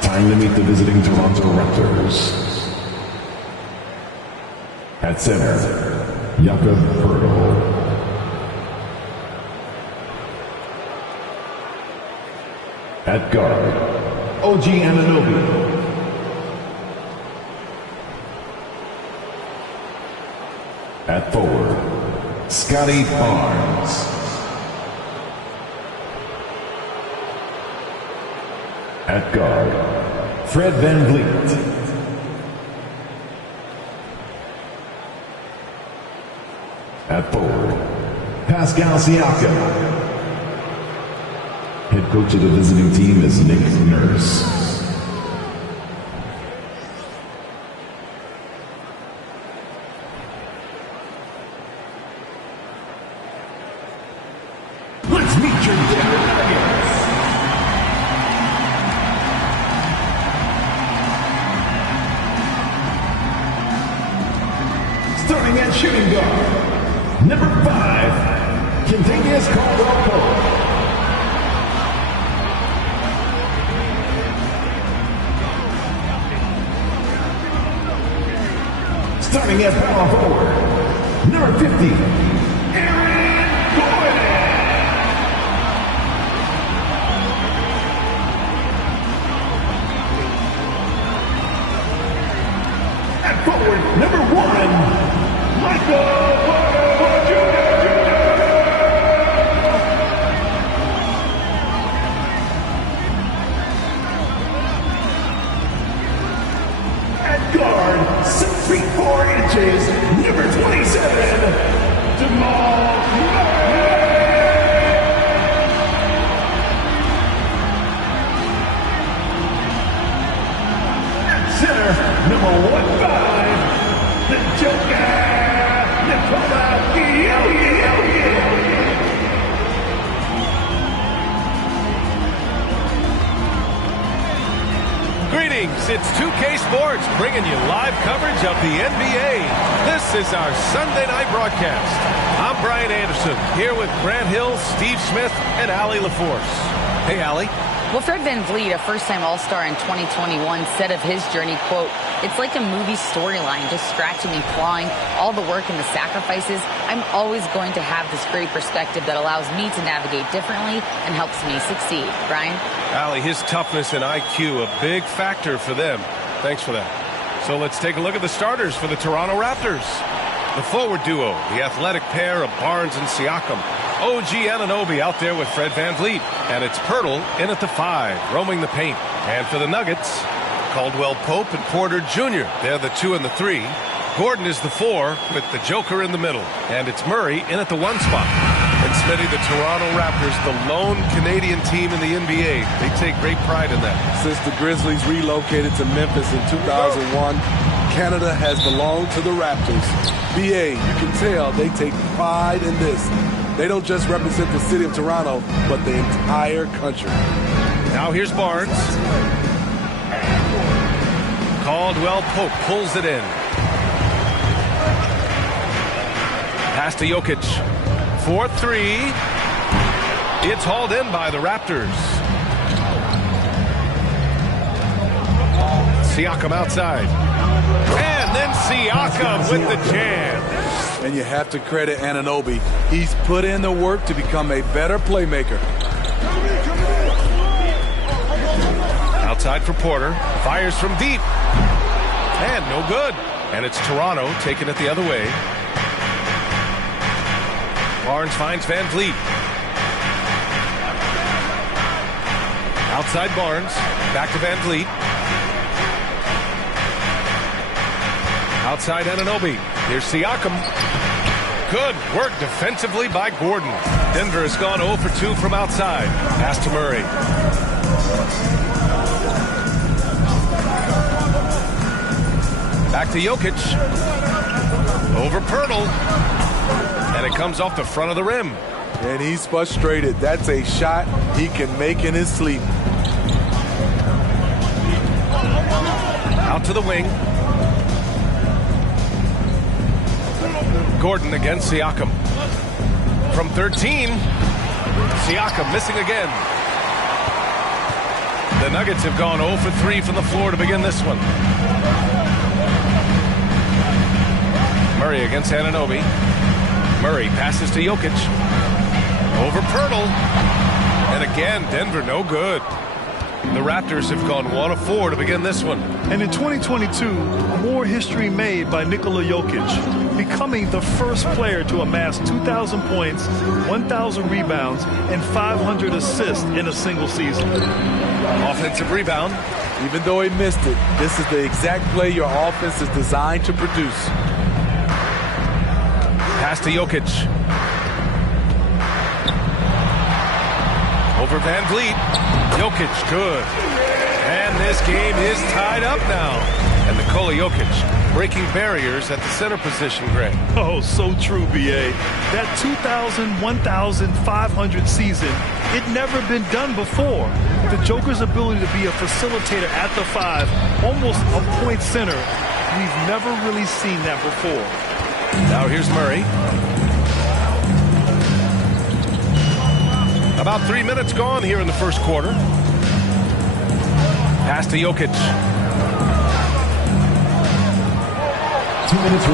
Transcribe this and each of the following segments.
Time to meet the visiting Toronto Raptors. At center, Jakob Poeltl. At guard, OG Anunoby. At forward, Scottie Barnes. At guard, Fred VanVleet. At forward, Pascal Siakam. Head coach of the visiting team is Nick Nurse. Let's meet your Denver Nuggets. Starting at shooting guard, number 5, Kentavious Caldwell-Pope. Starting at power forward, number 50, Aaron Gordon. At forward, number 1, Michael Porter Jr. At guard, 6 feet 4 inches, number 27, Jamal Murray. At center, number 15, the Joker, Nikola Jokic. Greetings, it's 2K Sports bringing you live coverage of the NBA. This is our Sunday night broadcast. I'm Brian Anderson, here with Grant Hill, Steve Smith, and Allie LaForce. Hey, Allie. Well, Fred VanVleet, a first-time All-Star in 2021, said of his journey, quote, "It's like a movie storyline, just scratching and clawing, all the work and the sacrifices. I'm always going to have this great perspective that allows me to navigate differently and helps me succeed." Brian? Allie, his toughness and IQ, a big factor for them. Thanks for that. So let's take a look at the starters for the Toronto Raptors. The forward duo, the athletic pair of Barnes and Siakam. OG Anunoby out there with Fred VanVleet. And it's Poeltl in at the 5, roaming the paint. And for the Nuggets, Caldwell-Pope and Porter Jr. They're the 2 and the 3. Gordon is the 4 with the Joker in the middle. And it's Murray in at the 1 spot. And Smitty, the Toronto Raptors, the lone Canadian team in the NBA. They take great pride in that. Since the Grizzlies relocated to Memphis in 2001, Canada has belonged to the Raptors. BA, you can tell they take pride in this. They don't just represent the city of Toronto, but the entire country. Now here's Barnes. Caldwell-Pope pulls it in. Pass to Jokic. 4-3. It's hauled in by the Raptors. Siakam outside. And then Siakam with the jam. And you have to credit Anunoby. He's put in the work to become a better playmaker. Outside for Porter. Fires from deep. And no good. And it's Toronto taking it the other way. Barnes finds VanVleet. Outside Barnes. Back to VanVleet. Outside Anunoby. Here's Siakam. Good work defensively by Gordon. Denver has gone 0 for 2 from outside. Pass to Murray. Back to Jokic. Over Poeltl. And it comes off the front of the rim. And he's frustrated. That's a shot he can make in his sleep. Out to the wing. Gordon against Siakam. from 13. Siakam missing again. The Nuggets have gone 0 for 3 from the floor to begin this one. Murray against Anunoby. Murray passes to Jokic. Over Pirtle. And again, Denver no good. The Raptors have gone 1 of 4 to begin this one. And in 2022, more history made by Nikola Jokic, becoming the first player to amass 2,000 points, 1,000 rebounds, and 500 assists in a single season. Offensive rebound. Even though he missed it, this is the exact play your offense is designed to produce. Pass to Jokic. Over Van Vliet. Jokic, good. And this game is tied up now. And Nikola Jokic breaking barriers at the center position, Greg. Oh, so true, B.A. That 2,000, 1,500 season, it never been done before. The Joker's ability to be a facilitator at the 5, almost a point center, we've never really seen that before. Now here's Murray. About 3 minutes gone here in the first quarter. Pass to Jokic.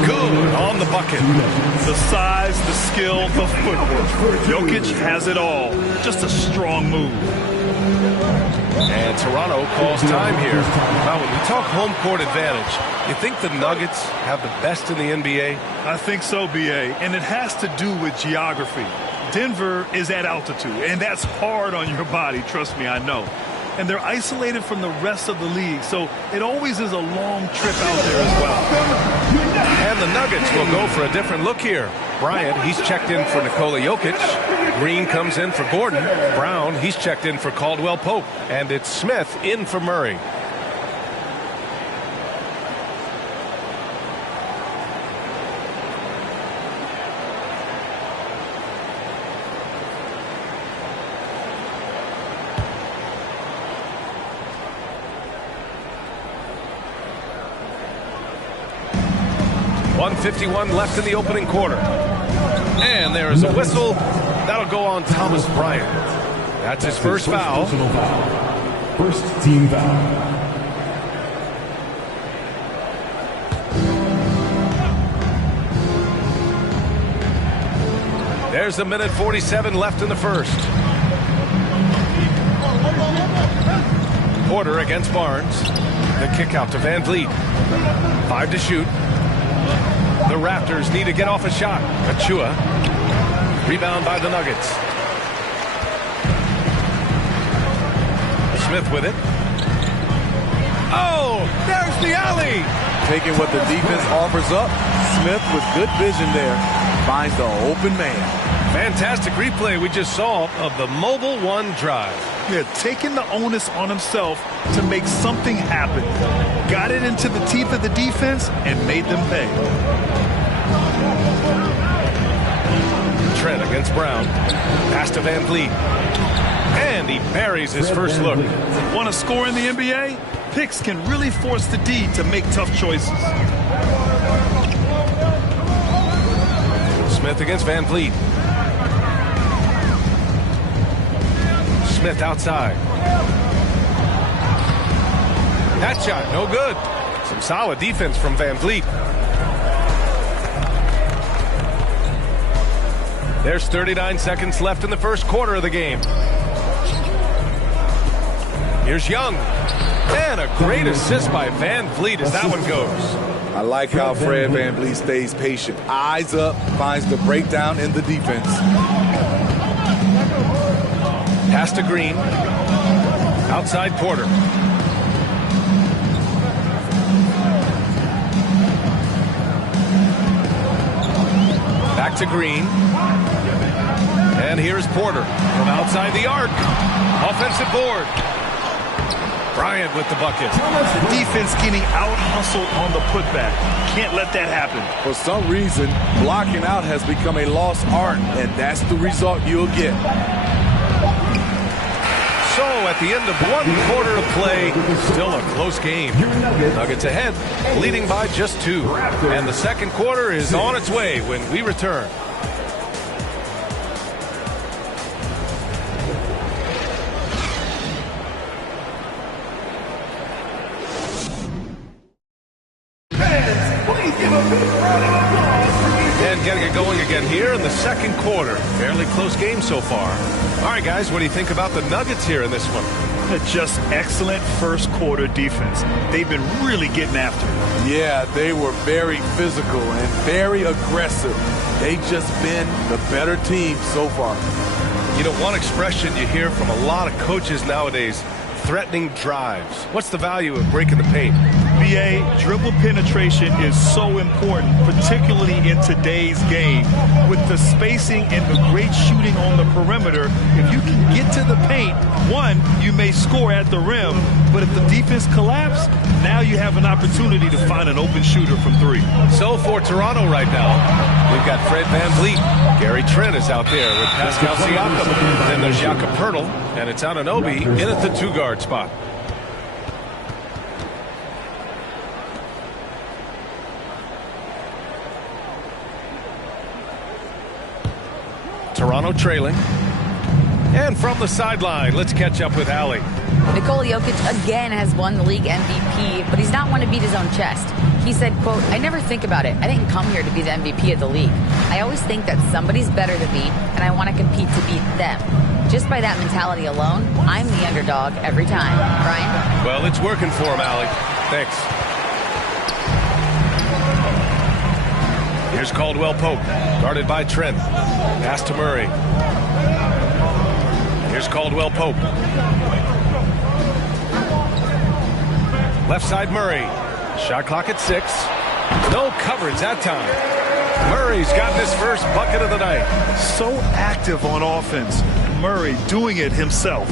Good on the bucket. The size, the skill, the footwork. Jokic has it all. Just a strong move. And Toronto calls time here. Now, when we talk home court advantage, you think the Nuggets have the best in the NBA? I think so, B.A., and it has to do with geography. Denver is at altitude, and that's hard on your body, trust me, I know. And they're isolated from the rest of the league, so it always is a long trip out there as well. And the Nuggets will go for a different look here. Bryant, he's checked in for Nikola Jokic. Green comes in for Gordon. Brown, he's checked in for Caldwell Pope. And it's Smith in for Murray. .151 left in the opening quarter. And there is a whistle. That'll go on Thomas Bryant. That's his first foul. First team foul. There's a minute 47 left in the first. Porter against Barnes. The kick out to Van Vliet. 5 to shoot. The Raptors need to get off a shot. Achua. Rebound by the Nuggets. Smith with it. Oh, there's the alley. Taking what the defense offers up, Smith with good vision there finds the open man. Fantastic replay we just saw of the Mobile One drive. Yeah, taking the onus on himself to make something happen. Got it into the teeth of the defense and made them pay. Trent against Brown. Pass to Van Vliet. And he buries his first look. Want to score in the NBA? Picks can really force the D to make tough choices. Smith against Van Vliet. Smith outside. That shot, no good. Some solid defense from Van Vliet. There's 39 seconds left in the first quarter of the game. Here's Young. And a great assist by Van Vliet as that one goes. I like how Fred Van Vliet stays patient. Eyes up, finds the breakdown in the defense. Pass to Green. Outside Porter. Back to Green. And here's Porter from outside the arc. Offensive board. Bryant with the bucket. The defense getting out-hustled on the putback. Can't let that happen. For some reason, blocking out has become a lost art, and that's the result you'll get. So at the end of one quarter of play, still a close game. Nuggets ahead, leading by just 2. And the second quarter is on its way when we return. here in the second quarter. Fairly close game so far. All right, guys, what do you think about the Nuggets here in this one? Just excellent first quarter defense. They've been really getting after it. Yeah, they were very physical and very aggressive. They've just been the better team so far. You know, one expression you hear from a lot of coaches nowadays, threatening drives. What's the value of breaking the paint? BA, dribble penetration is so important, particularly in today's game. With the spacing and the great shooting on the perimeter, if you can get to the paint, one, you may score at the rim, but if the defense collapses, now you have an opportunity to find an open shooter from three. So for Toronto right now, we've got Fred VanVleet. Gary Trent is out there with Pascal Siakam. Then there's Jakob Poeltl, and it's Anunoby in at the two-guard spot. Toronto trailing. And from the sideline, let's catch up with Allie. Nikola Jokic again has won the league MVP, but he's not one to beat his own chest. He said, quote, "I never think about it. I didn't come here to be the MVP of the league. I always think that somebody's better than me, and I want to compete to beat them. Just by that mentality alone, I'm the underdog every time." Brian? Well, it's working for him, Allie. Thanks. Here's Caldwell Pope, guarded by Trent. Pass to Murray. Here's Caldwell Pope. Left side Murray. Shot clock at 6. No coverage that time. Murray's got his first bucket of the night. So active on offense. Murray doing it himself.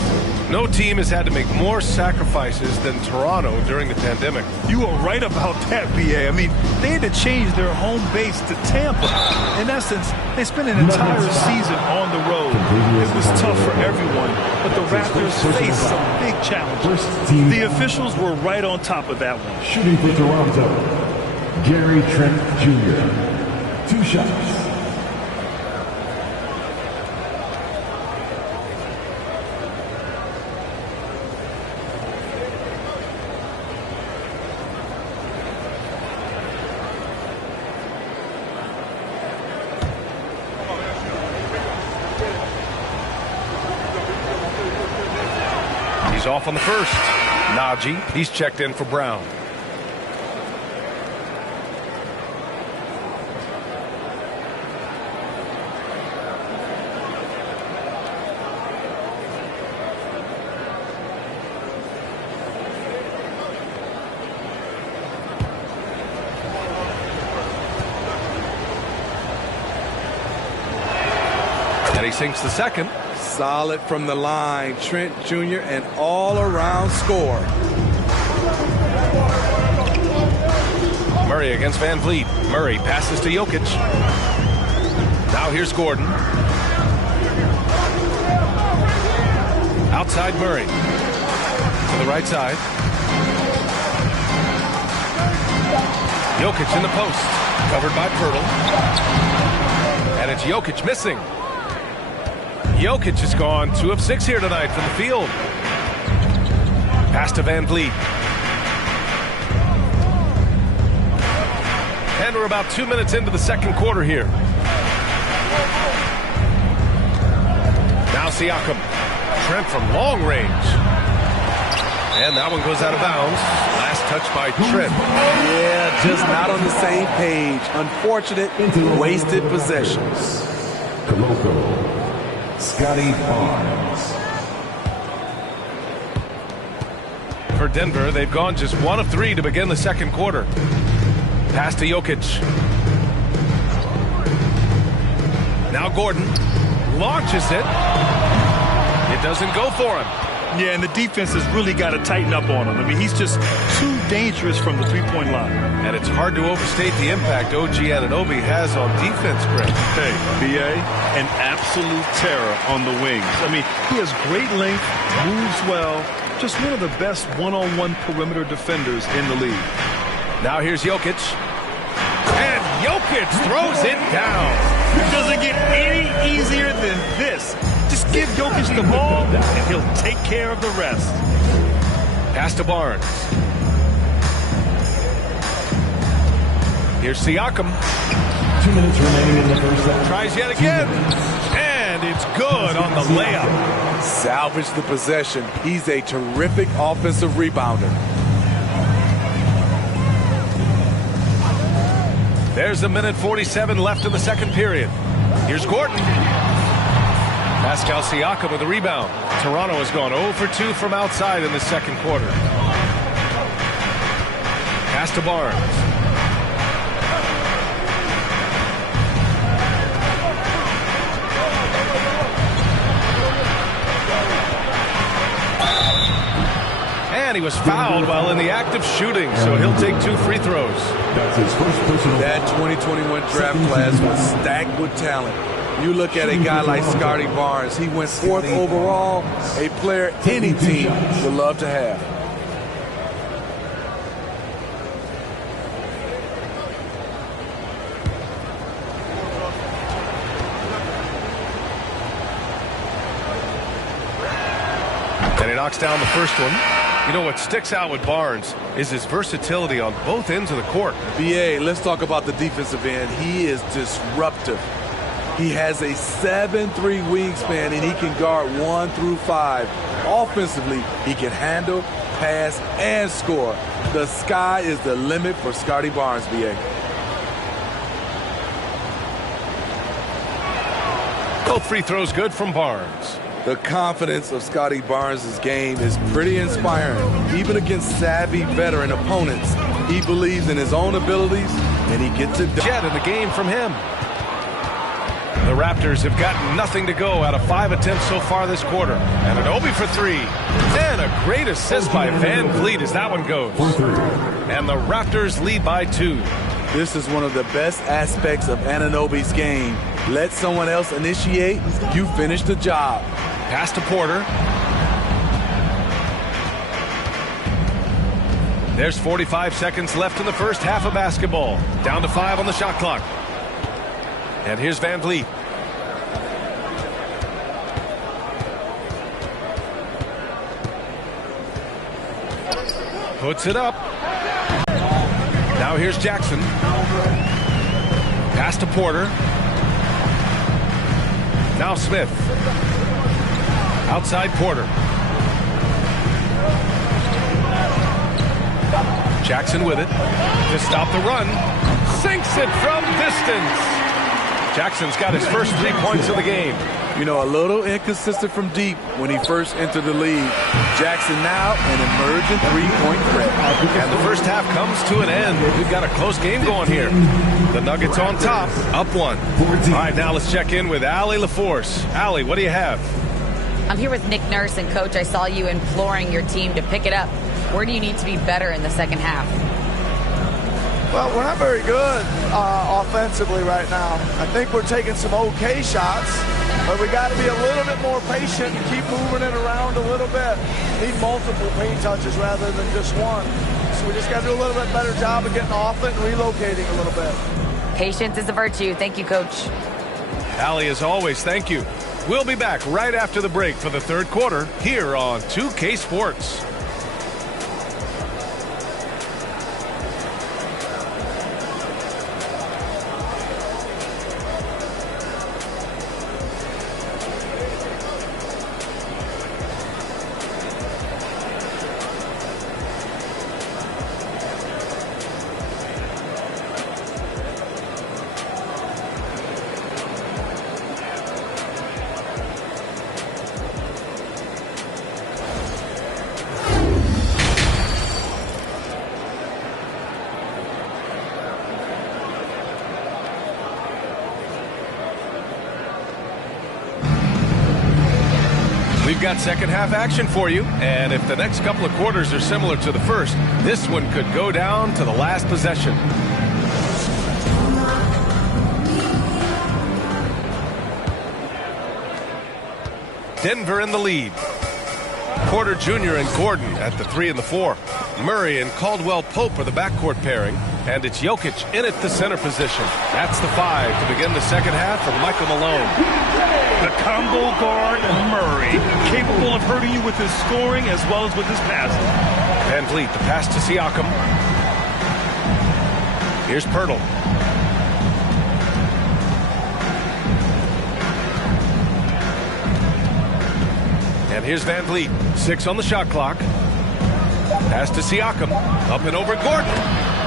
No team has had to make more sacrifices than Toronto during the pandemic. You are right about that, BA. I mean, they had to change their home base to Tampa. In essence, they spent an entire season on the road. It was tough for everyone, but the Raptors faced some big challenges. The officials were right on top of that one. Shooting for Toronto, Gary Trent Jr. 2 shots. He's off on the first. Najee, he's checked in for Brown. And he sinks the second. Solid from the line. Trent Jr. an all-around score. Murray against VanVleet. Murray passes to Jokic. Now here's Gordon. Outside Murray. To the right side. Jokic in the post. Covered by Poeltl. And it's Jokic missing. Jokic has gone 2 of 6 here tonight from the field. Pass to VanVleet. And we're about 2 minutes into the second quarter here. Now Siakam. Trent from long range. And that one goes out of bounds. Last touch by Trent. Yeah, just not on the same page. Unfortunate, wasted possessions. Koloko, Scotty Barnes. For Denver, they've gone just 1 of 3 to begin the second quarter. Pass to Jokic. Now Gordon launches it. It doesn't go for him. Yeah, and the defense has really got to tighten up on him. I mean, he's just too dangerous from the three-point line. And it's hard to overstate the impact OG Anunoby has on defense, Greg. Hey, BA, an absolute terror on the wings. I mean, he has great length, moves well, just one of the best one-on-one perimeter defenders in the league. Now here's Jokic. And Jokic throws it down. It doesn't get any easier than this. Just give Jokic the ball, and he'll take care of the rest. Pass to Barnes. Here's Siakam. 2 minutes remaining in the first half. Tries yet again. And it's good on the layup. Salvage the possession. He's a terrific offensive rebounder. There's a minute 47 left in the second period. Here's Gordon. Pascal Siakam with the rebound. Toronto has gone 0 for 2 from outside in the second quarter. Pass to Barnes. And he was fouled while in the act of shooting, so he'll take 2 free throws. That's his first personal. That 2021 draft class was stacked with talent. You look at a guy like Scotty Barnes. He went 4th overall, a player any team would love to have. And he knocks down the first one. You know what sticks out with Barnes is his versatility on both ends of the court. BA, let's talk about the defensive end. He is disruptive. He has a 7'3" wingspan, and he can guard 1 through 5. Offensively, he can handle, pass, and score. The sky is the limit for Scotty Barnes, BA. Both free throws good from Barnes. The confidence of Scotty Barnes' game is pretty inspiring. Even against savvy veteran opponents, he believes in his own abilities, and he gets it done. Jet in the game from him. The Raptors have gotten nothing to go out of 5 attempts so far this quarter. And an Obi for 3. And a great assist by Van Vliet as that one goes. And the Raptors lead by 2. This is one of the best aspects of Anunoby's game. Let someone else initiate, you finish the job. Pass to Porter. There's 45 seconds left in the first half of basketball. Down to 5 on the shot clock. And here's Van Vliet. Puts it up. Now here's Jackson. Pass to Porter. Now Smith. Outside Porter. Jackson with it to stop the run. Sinks it from distance. Jackson's got his first 3 points of the game. You know, a little inconsistent from deep when he first entered the league. Jackson now an emerging 3-point threat. And the first half comes to an end. We've got a close game going here. The Nuggets on top, up 1. All right, now let's check in with Allie LaForce. Allie, what do you have? I'm here with Nick Nurse, and Coach, I saw you imploring your team to pick it up. Where do you need to be better in the second half? Well, we're not very good offensively right now. I think we're taking some okay shots, but we got to be a little bit more patient and keep moving it around a little bit. Need multiple paint touches rather than just one. So we just got to do a little bit better job of getting off it and relocating a little bit. Patience is a virtue. Thank you, Coach. Allie, as always, thank you. We'll be back right after the break for the third quarter here on 2K Sports. We've got second half action for you, and if the next couple of quarters are similar to the first, this one could go down to the last possession. Denver in the lead. Porter Jr. and Gordon at the 3 and the 4. Murray and Caldwell Pope are the backcourt pairing, and it's Jokic in at the center position. That's the 5 to begin the second half for Michael Malone. The combo guard Murray, capable of hurting you with his scoring as well as with his passing. Van Vliet, the pass to Siakam. Here's Pirtle. And here's Van Vliet. 6 on the shot clock. Pass to Siakam. Up and over Gordon.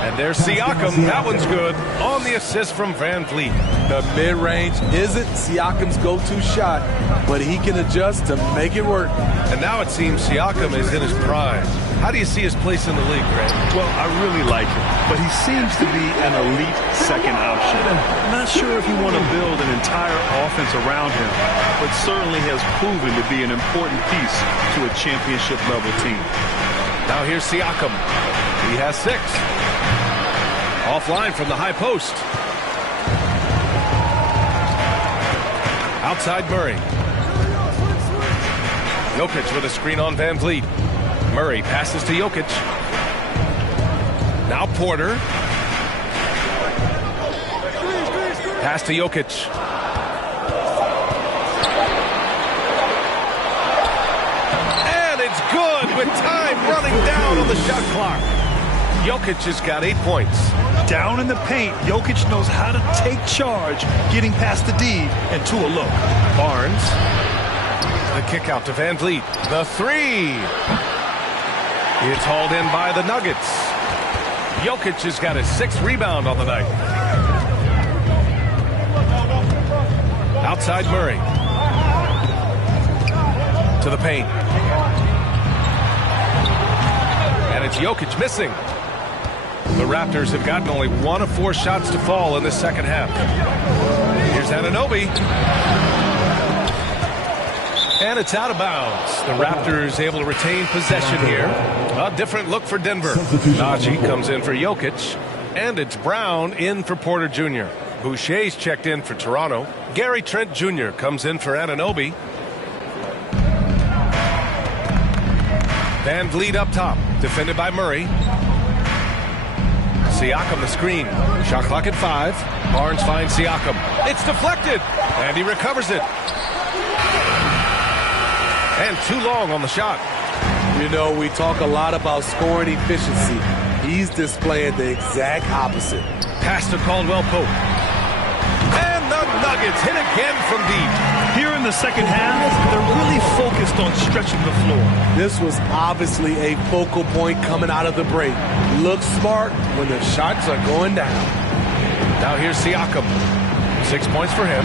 And there's Siakam. That one's good. On the assist from Van Vliet. The mid-range isn't Siakam's go-to shot, but he can adjust to make it work. And now it seems Siakam is in his prime. How do you see his place in the league, Grant? Well, I really like him, but he seems to be an elite second option. I'm not sure if you want to build an entire offense around him, but certainly has proven to be an important piece to a championship-level team. Now here's Siakam. He has 6. Offline from the high post. Outside Murray. Jokic with a screen on Van Vliet. Murray passes to Jokic. Now Porter. Pass to Jokic. And it's good with time running down on the shot clock. Jokic has got 8 points. Down in the paint, Jokic knows how to take charge, getting past the D and to a look. Barnes. The kick out to Van Vliet. The 3. It's hauled in by the Nuggets. Jokic has got his 6th rebound on the night. Outside Murray. To the paint. And it's Jokic missing. The Raptors have gotten only 1 of 4 shots to fall in the second half. Here's Anunoby. And it's out of bounds. The Raptors able to retain possession here. A different look for Denver. Najee comes in for Jokic. And it's Brown in for Porter Jr. Boucher's checked in for Toronto. Gary Trent Jr. comes in for Anunoby. Van Vliet up top. Defended by Murray. Siakam the screen. Shot clock at 5. Barnes finds Siakam. It's deflected. And he recovers it. And too long on the shot. You know, we talk a lot about scoring efficiency. He's displaying the exact opposite. Pass to Caldwell Pope. And the Nuggets hit again from deep. Here in the second half, they're really focused on stretching the floor. This was obviously a focal point coming out of the break. Look smart when the shots are going down. Now here's Siakam. 6 points for him.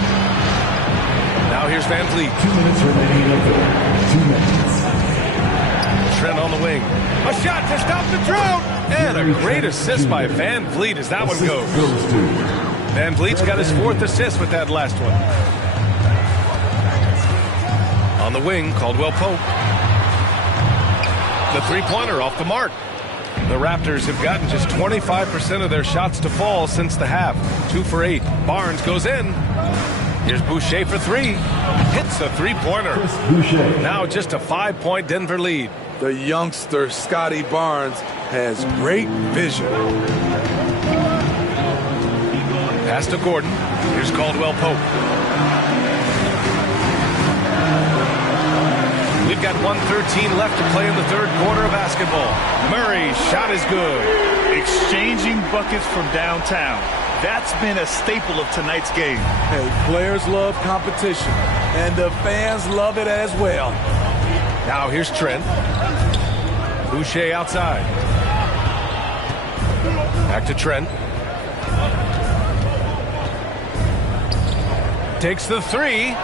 Now here's Van Vliet. 2 minutes remaining in the third. 2 minutes. Trent on the wing. A shot to stop the drought. And a great assist by Van Vliet as that one goes. Van Vliet's got his 4th assist with that last one. On the wing, Caldwell Pope. The 3-pointer off the mark. The Raptors have gotten just 25% of their shots to fall since the half. 2 for 8. Barnes goes in. Here's Boucher for 3. Hits a 3-pointer. Now just a 5-point Denver lead. The youngster, Scotty Barnes, has great vision. Pass to Gordon. Here's Caldwell Pope. We've got 1:13 left to play in the third quarter of basketball. Murray's shot is good. Exchanging buckets from downtown. That's been a staple of tonight's game. Hey, players love competition, and the fans love it as well. Now here's Trent. Boucher outside. Back to Trent. Takes the 3.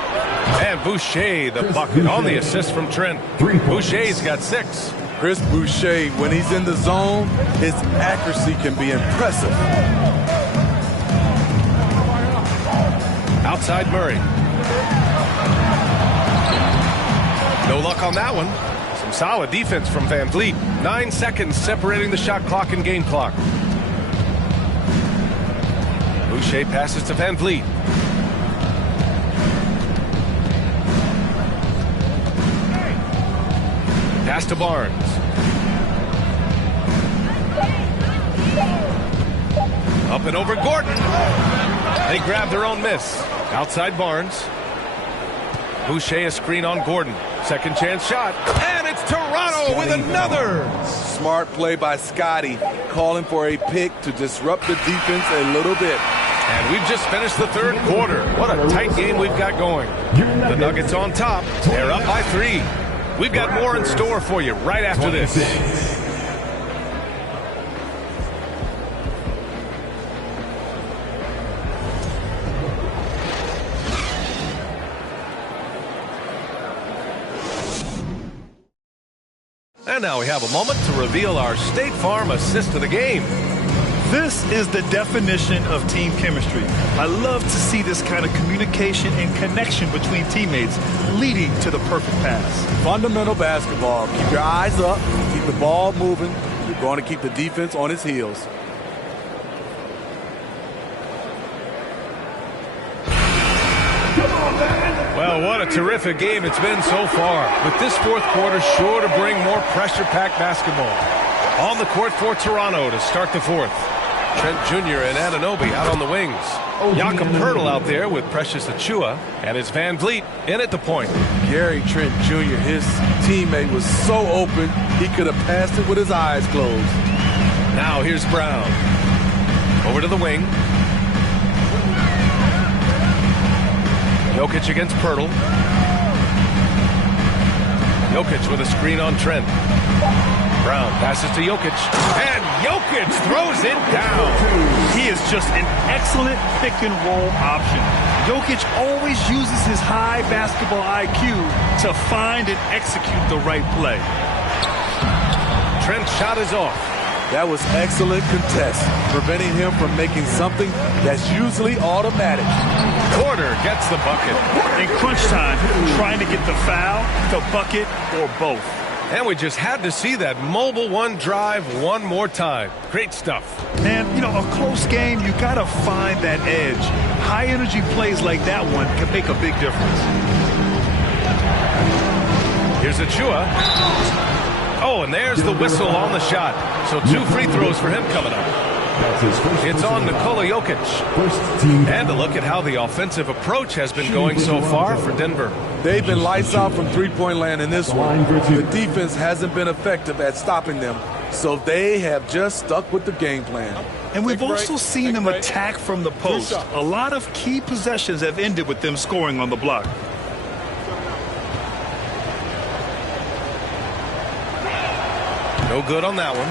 And Boucher, the bucket on the assist from Trent. Boucher's got 6. Chris Boucher, when he's in the zone, his accuracy can be impressive. Outside Murray. No luck on that one. Some solid defense from Van Vliet. 9 seconds separating the shot clock and game clock. Boucher passes to Van Vliet. Pass to Barnes. Up and over Gordon. They grab their own miss. Outside Barnes. Boucher a screen on Gordon. Second chance shot. And it's Toronto with another. Smart play by Scotty, calling for a pick to disrupt the defense a little bit. And we've just finished the third quarter. What a tight game we've got going. The Nuggets on top. They're up by 3. We've got more in store for you right after this. And now we have a moment to reveal our State Farm assist of the game. This is the definition of team chemistry. I love to see this kind of communication and connection between teammates leading to the perfect pass. Fundamental basketball. Keep your eyes up. Keep the ball moving. You're going to keep the defense on its heels. Well, what a terrific game it's been so far. With this fourth quarter sure to bring more pressure-packed basketball. On the court for Toronto to start the fourth. Trent Jr. and Anunoby out on the wings. Jakob Poeltl out there with Precious Achiuwa, and it's Van Vliet in at the point. Gary Trent Jr., his teammate, was so open he could have passed it with his eyes closed. Now here's Brown. Over to the wing. Jokic against Poeltl. Jokic with a screen on Trent. Brown passes to Jokic, and Jokic throws it down. He is just an excellent pick-and-roll option. Jokic always uses his high basketball IQ to find and execute the right play. Trent's shot is off. That was excellent contest, preventing him from making something that's usually automatic. Porter gets the bucket. In crunch time, trying to get the foul, the bucket, or both. And we just had to see that mobile one drive one more time. Great stuff. And, you know, a close game, you got to find that edge. High-energy plays like that one can make a big difference. Here's Achiuwa. Oh, and there's the whistle on the shot. So 2 free throws for him coming up. It's on Nikola Jokic. And a look at how the offensive approach has been going so far for Denver. They've been lights out from three-point land in this one. The defense hasn't been effective at stopping them, so they have just stuck with the game plan. And we've also seen them attack from the post. A lot of key possessions have ended with them scoring on the block. No good on that one.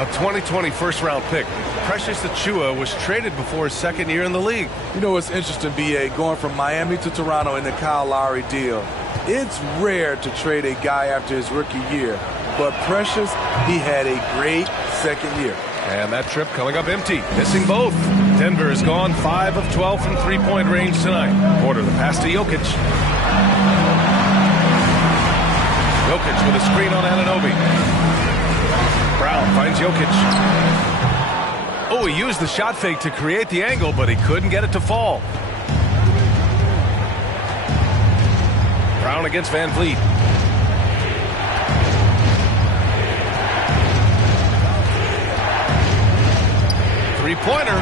A 2020 first-round pick. Precious Achiuwa was traded before his second year in the league. You know what's interesting, B.A., going from Miami to Toronto in the Kyle Lowry deal. It's rare to trade a guy after his rookie year, but Precious, he had a great second year. And that trip coming up empty, missing both. Denver has gone 5 of 12 from three-point range tonight. Porter the pass to Jokic. Jokic with a screen on Anunoby. Brown finds Jokic. Oh, he used the shot fake to create the angle, but he couldn't get it to fall. Brown against Van Vliet. Three-pointer.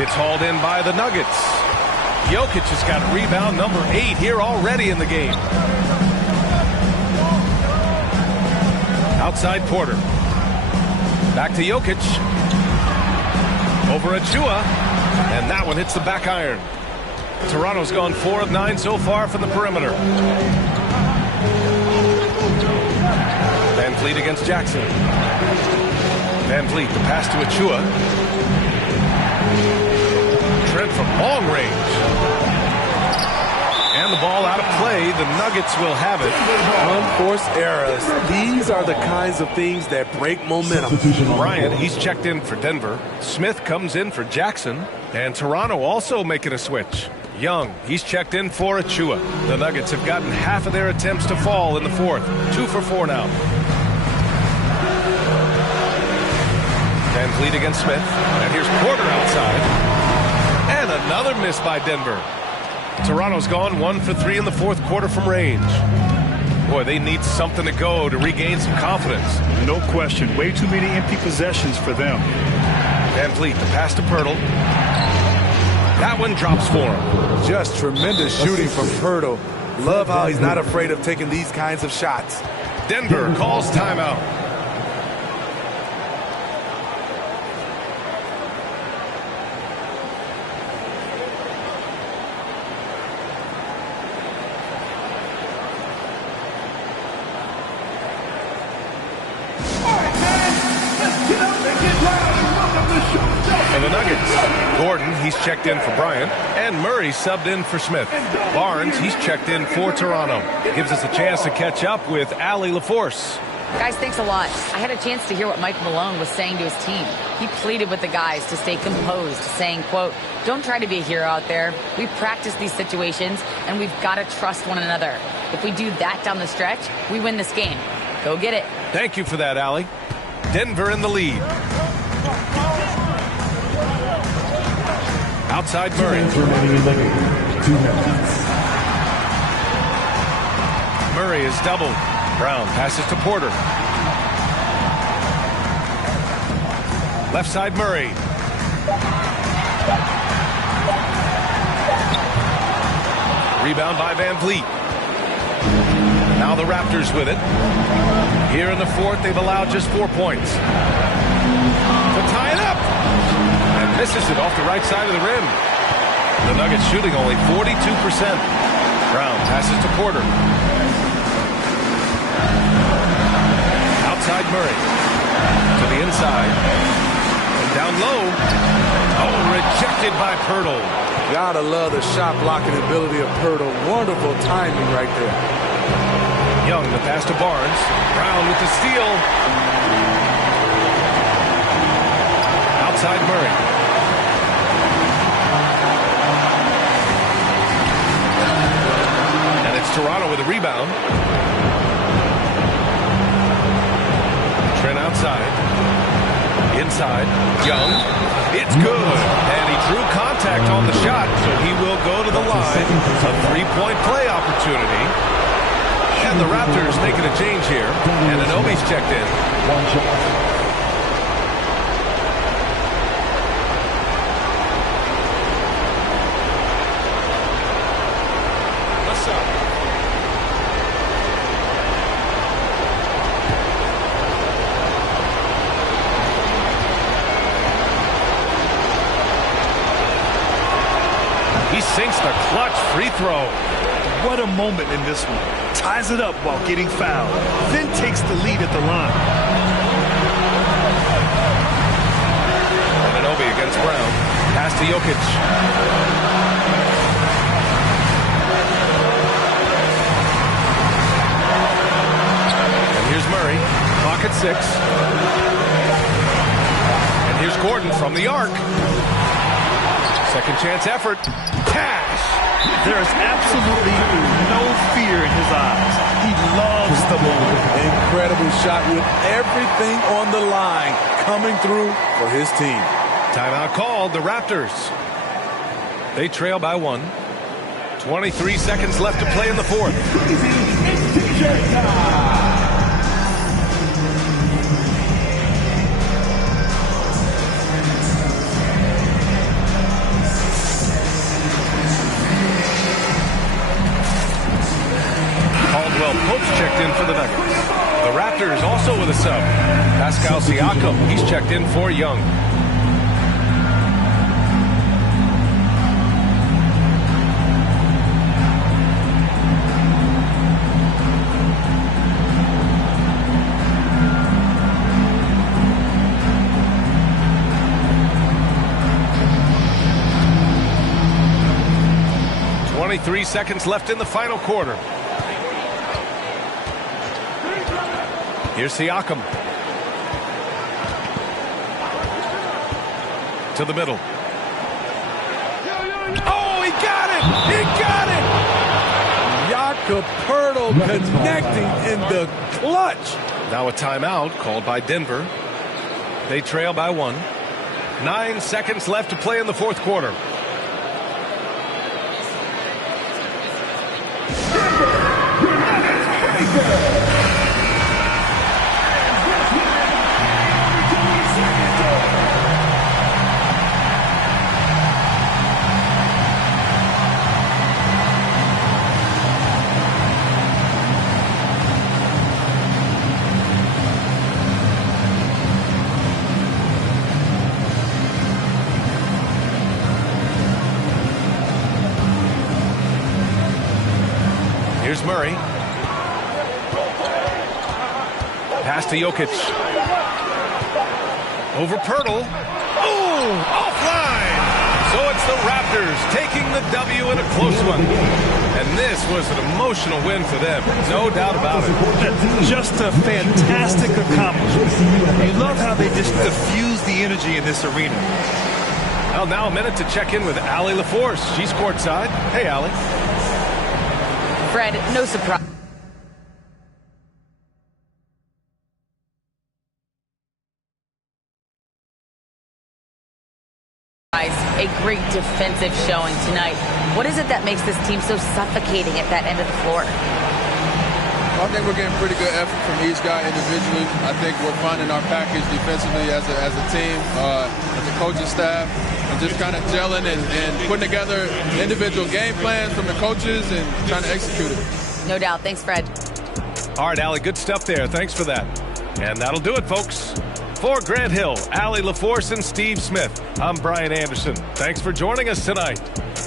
It's hauled in by the Nuggets. Jokic has got rebound number 8 here already in the game. Outside Porter. Back to Jokic. Over Achiuwa. And that one hits the back iron. Toronto's gone 4 of 9 so far from the perimeter. Van Vliet against Jackson. Van Vliet, the pass to Achiuwa. Trent from long range. And the ball out of play. The Nuggets will have it. Unforced errors. These are the kinds of things that break momentum. Bryant, he's checked in for Denver. Smith comes in for Jackson. And Toronto also making a switch. Young, he's checked in for Achiuwa. The Nuggets have gotten half of their attempts to fall in the fourth. 2 for 4 now. Van Vliet against Smith. And here's Porter outside. And another miss by Denver. Toronto's gone 1 for 3 in the fourth quarter from range. Boy, they need something to go to regain some confidence. No question. Way too many empty possessions for them. Van Vliet, the pass to Poeltl. That one drops for him. Just tremendous shooting from Poeltl. Love how he's not afraid of taking these kinds of shots. Denver calls timeout. the Nuggets. Gordon, he's checked in for Bryant. And Murray subbed in for Smith. Barnes, he's checked in for Toronto. Gives us a chance to catch up with Allie LaForce. Guys, thanks a lot. I had a chance to hear what Mike Malone was saying to his team. He pleaded with the guys to stay composed, saying, quote, "Don't try to be a hero out there. We practice these situations, and we've got to trust one another. If we do that down the stretch, we win this game. Go get it." Thank you for that, Allie. Denver in the lead. Outside Murray. Remaining in the game. 2 minutes. Murray is doubled. Brown passes to Porter. Left side Murray. Rebound by Van Vliet. Now the Raptors with it. Here in the fourth, they've allowed just 4 points. To tie it up. And misses it off the right side of the rim. The Nuggets shooting only 42%. Brown passes to Porter. Outside Murray. To the inside. And down low. Oh, rejected by Pirtle. Gotta love the shot blocking ability of Pirtle. Wonderful timing right there. Young, the pass to Barnes. Brown with the steal. Outside Murray. And it's Toronto with a rebound. Trent outside. Inside. Young. It's good. And he drew contact on the shot, so he will go to the line. A 3-point play opportunity. And the Raptors making a change here. And Anunoby's checked in. 1 shot. What's up? He sinks the clutch free throw. What a moment in this one. Ties it up while getting fouled. Then takes the lead at the line. Anunoby against Brown. Pass to Jokic. And here's Murray. Clock at 6. And here's Gordon from the arc. Second chance effort. Cash. There is absolutely no fear in his eyes. He loves the moment. Incredible shot with everything on the line coming through for his team. Timeout called. The Raptors. They trail by 1. 23 seconds left to play in the fourth. Caldwell Pope's checked in for the Nuggets. The Raptors also with a sub. Pascal Siakam, he's checked in for Young. Three seconds left in the final quarter. Here's Siakam. To the middle. Oh, he got it! He got it! Jakob Pirtle connecting in the clutch. Now a timeout called by Denver. They trail by 1. 9 seconds left to play in the fourth quarter. Here's Murray. Pass to Jokic. Over Pirtle. Oh, offline. So it's the Raptors taking the W in a close one. And this was an emotional win for them, no doubt about it. Just a fantastic accomplishment. You love how they just diffuse the energy in this arena. Well, now a minute to check in with Allie LaForce. She's courtside. Hey, Allie. Fred, no surprise. A great defensive showing tonight. What is it that makes this team so suffocating at that end of the floor? I think we're getting pretty good effort from each guy individually. I think we're finding our package defensively as a team, as a coaching staff, and just kind of gelling and putting together individual game plans from the coaches and trying to execute it. No doubt. Thanks, Fred. All right, Allie, good stuff there. Thanks for that. And that'll do it, folks. For Grant Hill, Allie LaForce, and Steve Smith, I'm Brian Anderson. Thanks for joining us tonight.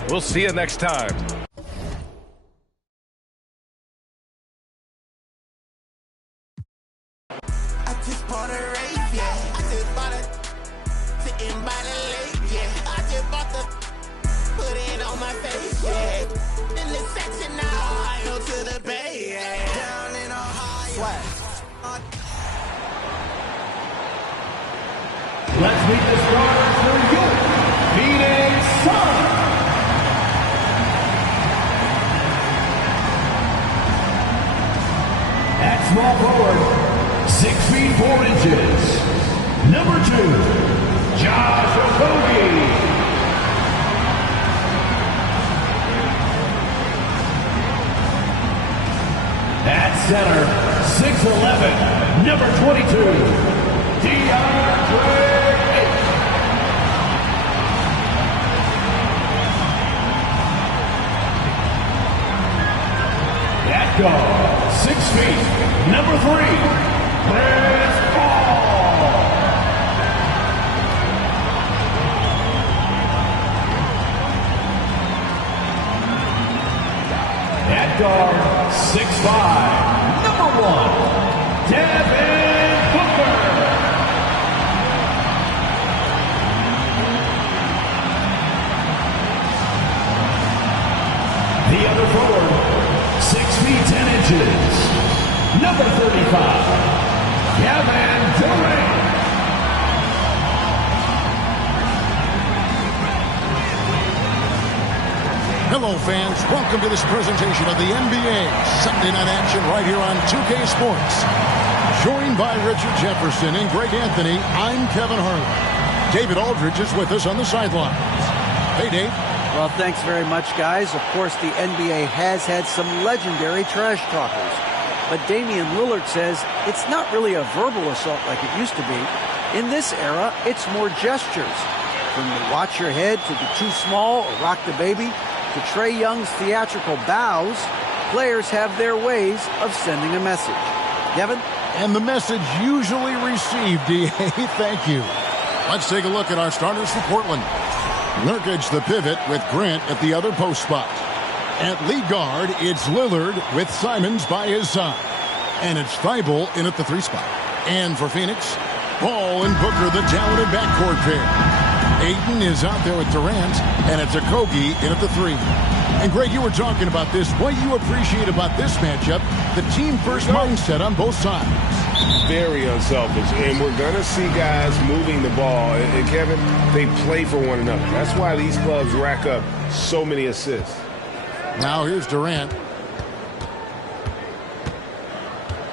We'll see you next time. I just bought a race, yeah. I just bought a sitting by the lake, yeah. I just bought the put it on my face, yeah. In the section now, Ohio to the Bay, yeah. Down in Ohio. Swag. Let's meet the starters for your Phoenix Suns. At small forward, 6 feet 4 inches, number 2, Josh Okogie. At center, 6'11", number 22, DeAndre. At guard, 6 feet, number 3, Chris Paul. At guard, 6'5", number 1, Devin Booker. The other forward, 6 feet 10 inches, number 35, Kevin Durant. Hello, fans. Welcome to this presentation of the NBA Sunday Night Action right here on 2K Sports. Joined by Richard Jefferson and Greg Anthony, I'm Kevin Harlan. David Aldridge is with us on the sidelines. Hey, Dave. Well, thanks very much, guys. Of course, the NBA has had some legendary trash talkers. But Damian Lillard says it's not really a verbal assault like it used to be. In this era, it's more gestures. From the watch your head to the too small or rock the baby to Trae Young's theatrical bows, players have their ways of sending a message. Kevin? And the message usually received, D.A. Thank you. Let's take a look at our starters for Portland. Nurkic the pivot with Grant at the other post spot. At lead guard, it's Lillard with Simons by his side. And it's Thibault in at the 3 spot. And for Phoenix, Paul and Booker, the talented backcourt pair. Ayton is out there with Durant, and it's Okogie in at the 3. And Greg, you were talking about this. What you appreciate about this matchup, the team-first mindset on both sides. Very unselfish, and we're going to see guys moving the ball. And Kevin, they play for one another. That's why these clubs rack up so many assists. Now here's Durant.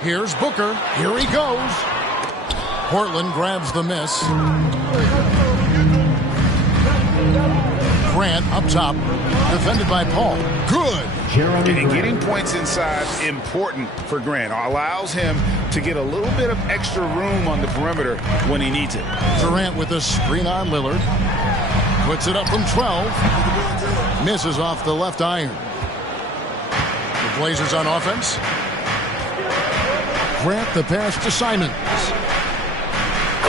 Here's Booker. Here he goes. Portland grabs the miss. Grant up top, defended by Paul. Good. And getting points inside important for Grant. Allows him to get a little bit of extra room on the perimeter when he needs it. Durant with a screen on Lillard. Puts it up from 12. Misses off the left iron. The Blazers on offense. Grant the pass to Simons.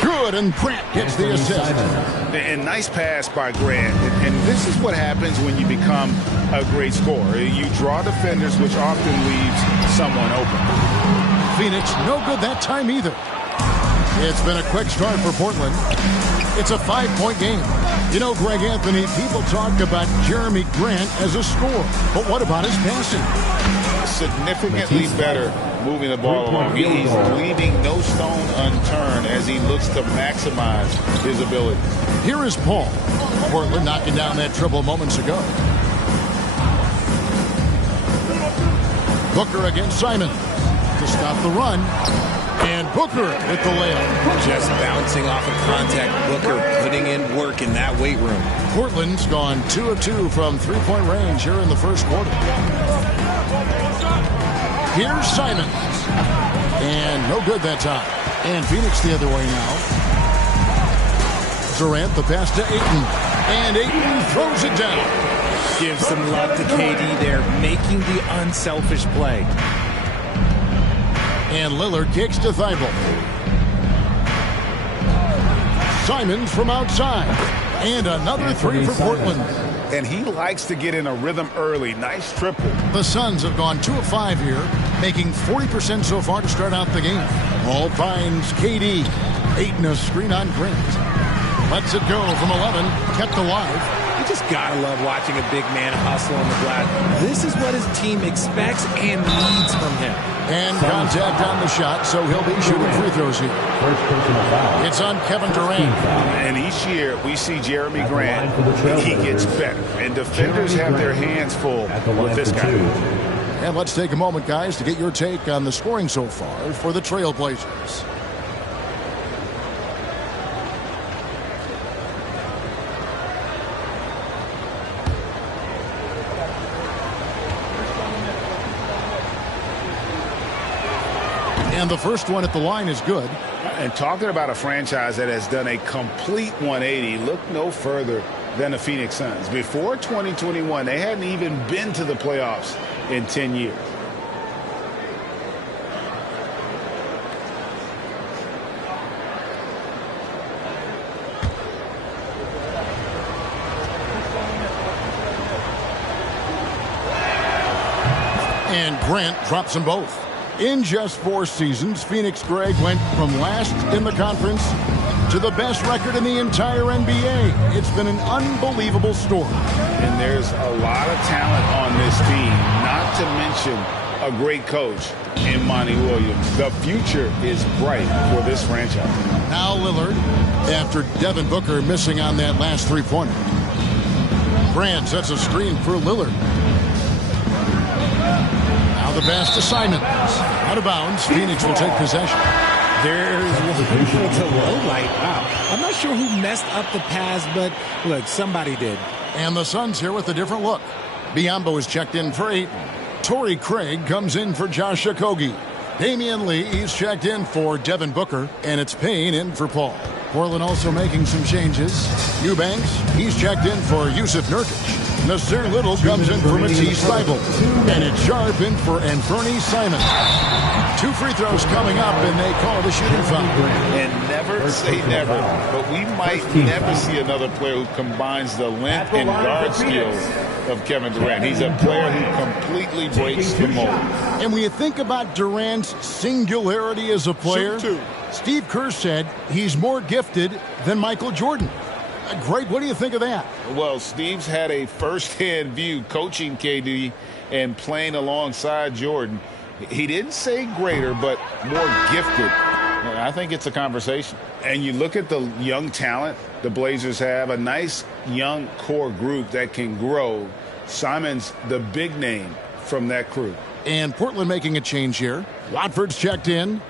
Good, and Grant gets the assist. And nice pass by Grant. And this is what happens when you become a great scorer. You draw defenders, which often leaves someone open. Phoenix, no good that time either. It's been a quick start for Portland. It's a 5-point game. You know, Greg Anthony, people talk about Jeremy Grant as a scorer, but what about his passing? Significantly better moving the ball along. He's leaving no stone unturned as he looks to maximize his ability. Here is Paul. Portland knocking down that triple moments ago. Booker against Simon to stop the run. And Booker with the layup. Just bouncing off of contact. Booker putting in work in that weight room. Portland's gone 2 of 2 from three-point range here in the first quarter. Here's Simon. And no good that time. And Phoenix the other way now. Durant the pass to Ayton. And Ayton throws it down. Give some love to KD there, making the unselfish play. And Lillard kicks to Thibault. Simons from outside. And another three for Portland. And he likes to get in a rhythm early. Nice triple. The Suns have gone 2 of 5 here, making 40% so far to start out the game. Ball finds KD. Ayton a screen on Grant. Lets it go from 11. Kept alive. You just gotta love watching a big man hustle on the glass. This is what his team expects and needs from him. And contact on the shot, so he'll be shooting free throws here. First personal foul. It's on Kevin Durant. And each year we see Jeremy Grant, he gets better. And defenders have their hands full with this guy. And let's take a moment, guys, to get your take on the scoring so far for the Trailblazers. And the first one at the line is good. And talking about a franchise that has done a complete 180, look no further than the Phoenix Suns. Before 2021, they hadn't even been to the playoffs in 10 years. And Grant drops them both. In just 4 seasons, Phoenix, Greg, went from last in the conference to the best record in the entire NBA. It's been an unbelievable story. And there's a lot of talent on this team, not to mention a great coach in Monty Williams. The future is bright for this franchise. Now Lillard, after Devin Booker missing on that last three-pointer. Grant sets a screen for Lillard. The pass to Simons. Out of bounds. Phoenix will take possession. There's one to low light. Wow. I'm not sure who messed up the pass, but look, somebody did. And the Suns here with a different look. Biyombo is checked in for Ayton. Torrey Craig comes in for Josh Okogie. Damian Lee is checked in for Devin Booker. And it's Payne in for Paul. Portland also making some changes. Eubanks, he's checked in for Yusuf Nurkic. Nasir Little comes in for Matisse Thybulle. And it's Sharp in for Anthony Simons. 2 free throws coming up, and they call the shooting foul. And never say never, but we might never see another player who combines the length and guard skills of Kevin Durant. He's a player who completely breaks the mold. And when you think about Durant's singularity as a player, Steve Kerr said he's more gifted than Michael Jordan. Great. What do you think of that? Well, Steve's had a first-hand view coaching KD and playing alongside Jordan. He didn't say greater, but more gifted. I think it's a conversation. And you look at the young talent the Blazers have, a nice young core group that can grow. Simon's the big name from that crew. And Portland making a change here. Watford's checked in.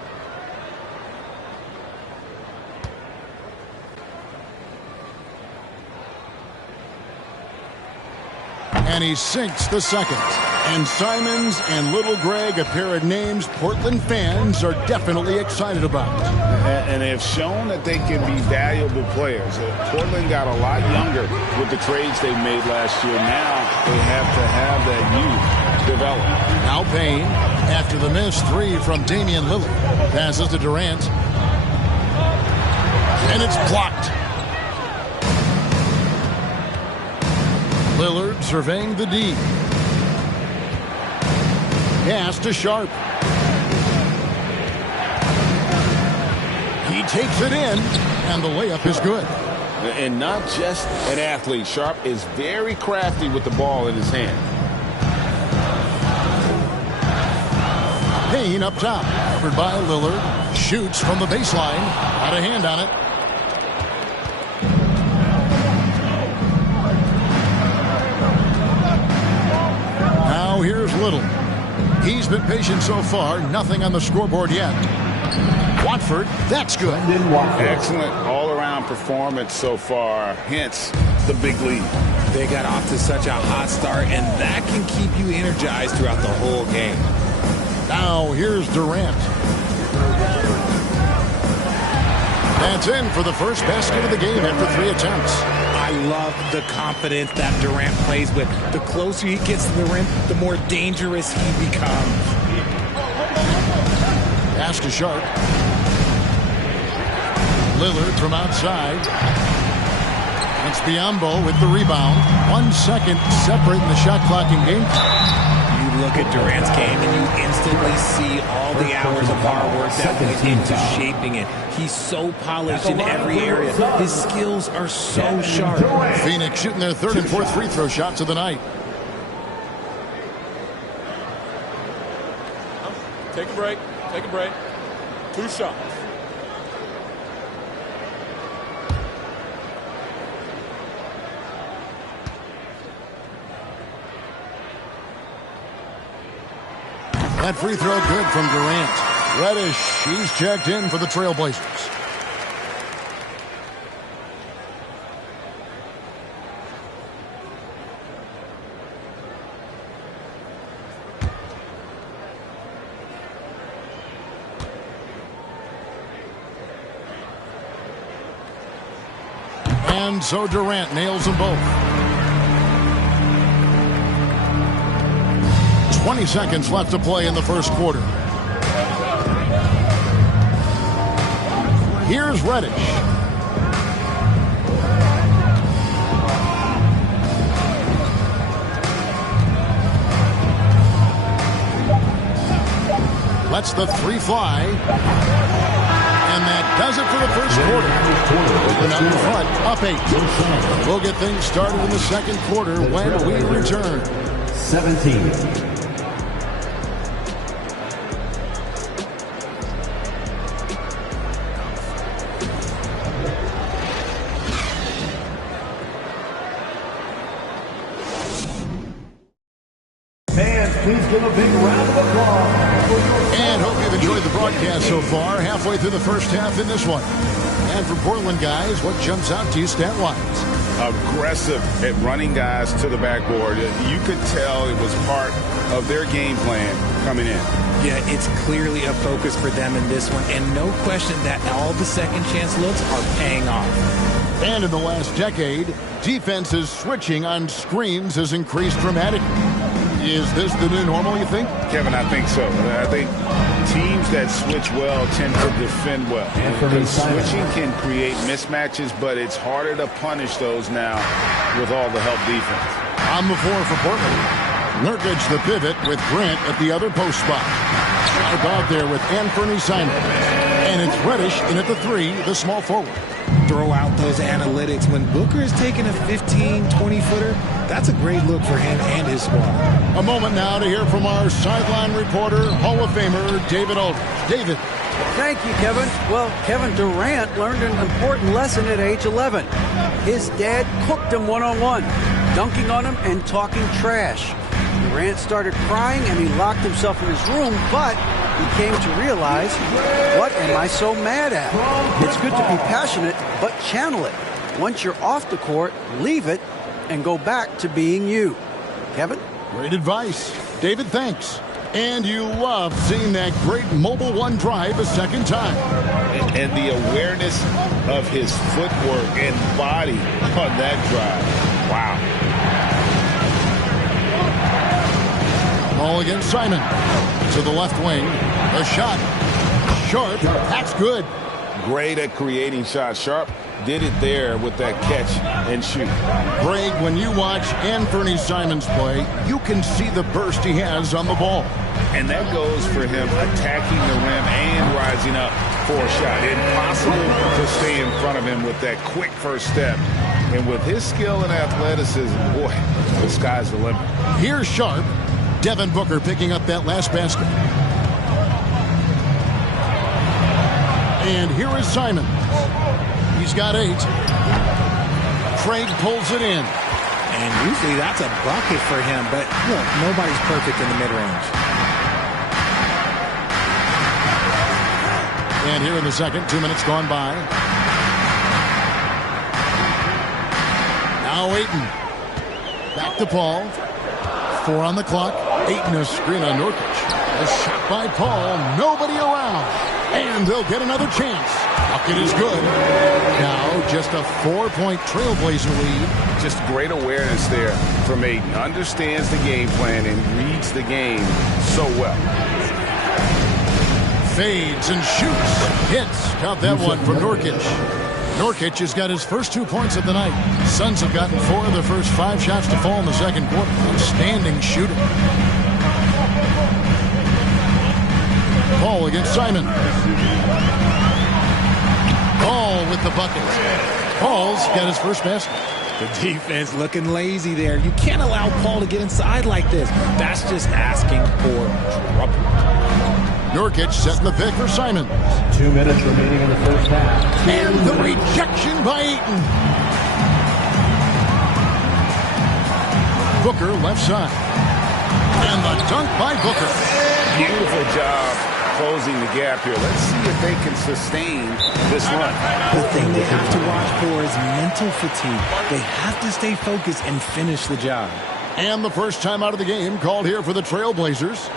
And he sinks the second. And Simons and Little Greg, a pair of names Portland fans are definitely excited about. And they have shown that they can be valuable players. Portland got a lot younger with the trades they made last year. Now they have to have that youth develop. Now Payne, after the missed 3 from Damian Lillard, passes to Durant. And it's blocked. Lillard surveying the D. Pass to Sharp. He takes it in, and the layup is good. And not just an athlete. Sharp is very crafty with the ball in his hand. Payne up top, covered by Lillard. Shoots from the baseline. Got a hand on it. Now here's Little. He's been patient so far. Nothing on the scoreboard yet. Watford, that's good. Excellent all-around performance so far. Hence the big lead. They got off to such a hot start, and that can keep you energized throughout the whole game. Now here's Durant. That's in for the first basket of the game after 3 attempts. I love the confidence that Durant plays with. The closer he gets to the rim, the more dangerous he becomes. Pass to Sharp. Lillard from outside. It's Biyombo with the rebound. 1 second separating the shot clock in game. You look at Durant's game and you instantly see all the hours of hard work that went into shaping it. He's so polished in every area. His skills are so sharp. Phoenix shooting their 3rd and 4th free throw shots of the night. Take a break. Take a break. 2 shots. That free throw good from Durant. Reddish, she's checked in for the Trailblazers. And so Durant nails them both. 20 seconds left to play in the first quarter. Here's Reddish. Lets the 3 fly. And that does it for the first quarter. We're out in front, up 8. We'll get things started in the second quarter when we return. 17. Please give a big round of applause. And hope you've enjoyed the broadcast so far. Halfway through the first half in this one. And for Portland guys, what jumps out to you stat-wise? Aggressive at running guys to the backboard. You could tell it was part of their game plan coming in. Yeah, it's clearly a focus for them in this one. And no question that all the second chance looks are paying off. And in the last decade, defenses switching on screens has increased dramatically. Is this the new normal, you think? Kevin, I think so. I think teams that switch well tend to defend well. Because switching can create mismatches, but it's harder to punish those now with all the help defense. On the floor for Portland. Nurkic the pivot with Grant at the other post spot. Sharp out there with Anthony Simons. And it's Reddish in at the 3, the small forward. Throw out those analytics. When Booker is taking a 15, 20-footer, that's a great look for him and his squad. A moment now to hear from our sideline reporter, Hall of Famer, David Aldridge. David. Thank you, Kevin. Well, Kevin Durant learned an important lesson at age 11. His dad cooked him one-on-one, dunking on him and talking trash. Durant started crying and he locked himself in his room, but he came to realize, what am I so mad at? It's good to be passionate, but channel it. Once you're off the court, leave it and go back to being you. Kevin? Great advice. David, thanks. And you love seeing that great Mobile One drive a second time. And the awareness of his footwork and body on that drive. Wow. Ball against Simon. To the left wing. A shot. Sharp. That's good. Great at creating shots. Sharp did it there with that catch and shoot. Greg, when you watch Anthony Simons play, you can see the burst he has on the ball. And that goes for him attacking the rim and rising up. for a shot. Impossible to stay in front of him with that quick first step. And with his skill and athleticism, boy, the sky's the limit. Here's Sharp. Devin Booker picking up that last basket. And here is Simon. He's got 8. Craig pulls it in. And usually that's a bucket for him, but look, nobody's perfect in the mid-range. And here in the second, 2 minutes gone by. Now Ayton. Back to Paul. 4 on the clock. Ayton a screen on Nurkic. A shot by Paul. Nobody around. And they'll get another chance. Bucket is good. Now just a 4-point Trailblazer lead. Just great awareness there from Ayton. Understands the game plan and reads the game so well. Fades and shoots. Hits. Count that one from Nurkic. Nurkic has got his first 2 points of the night. Suns have gotten 4 of their first 5 shots to fall in the second quarter. Outstanding shooting. Paul against Simon. Paul with the bucket. Paul's got his first basket. The defense looking lazy there. You can't allow Paul to get inside like this. That's just asking for trouble. Nurkic setting the pick for Simon. 2 minutes remaining in the first half. And the rejection by Ayton. Booker left side. And the dunk by Booker. Beautiful job closing the gap here. Let's see if they can sustain this run. The thing they have to watch for is mental fatigue. They have to stay focused and finish the job. And the first time out of the game called here for the Trailblazers.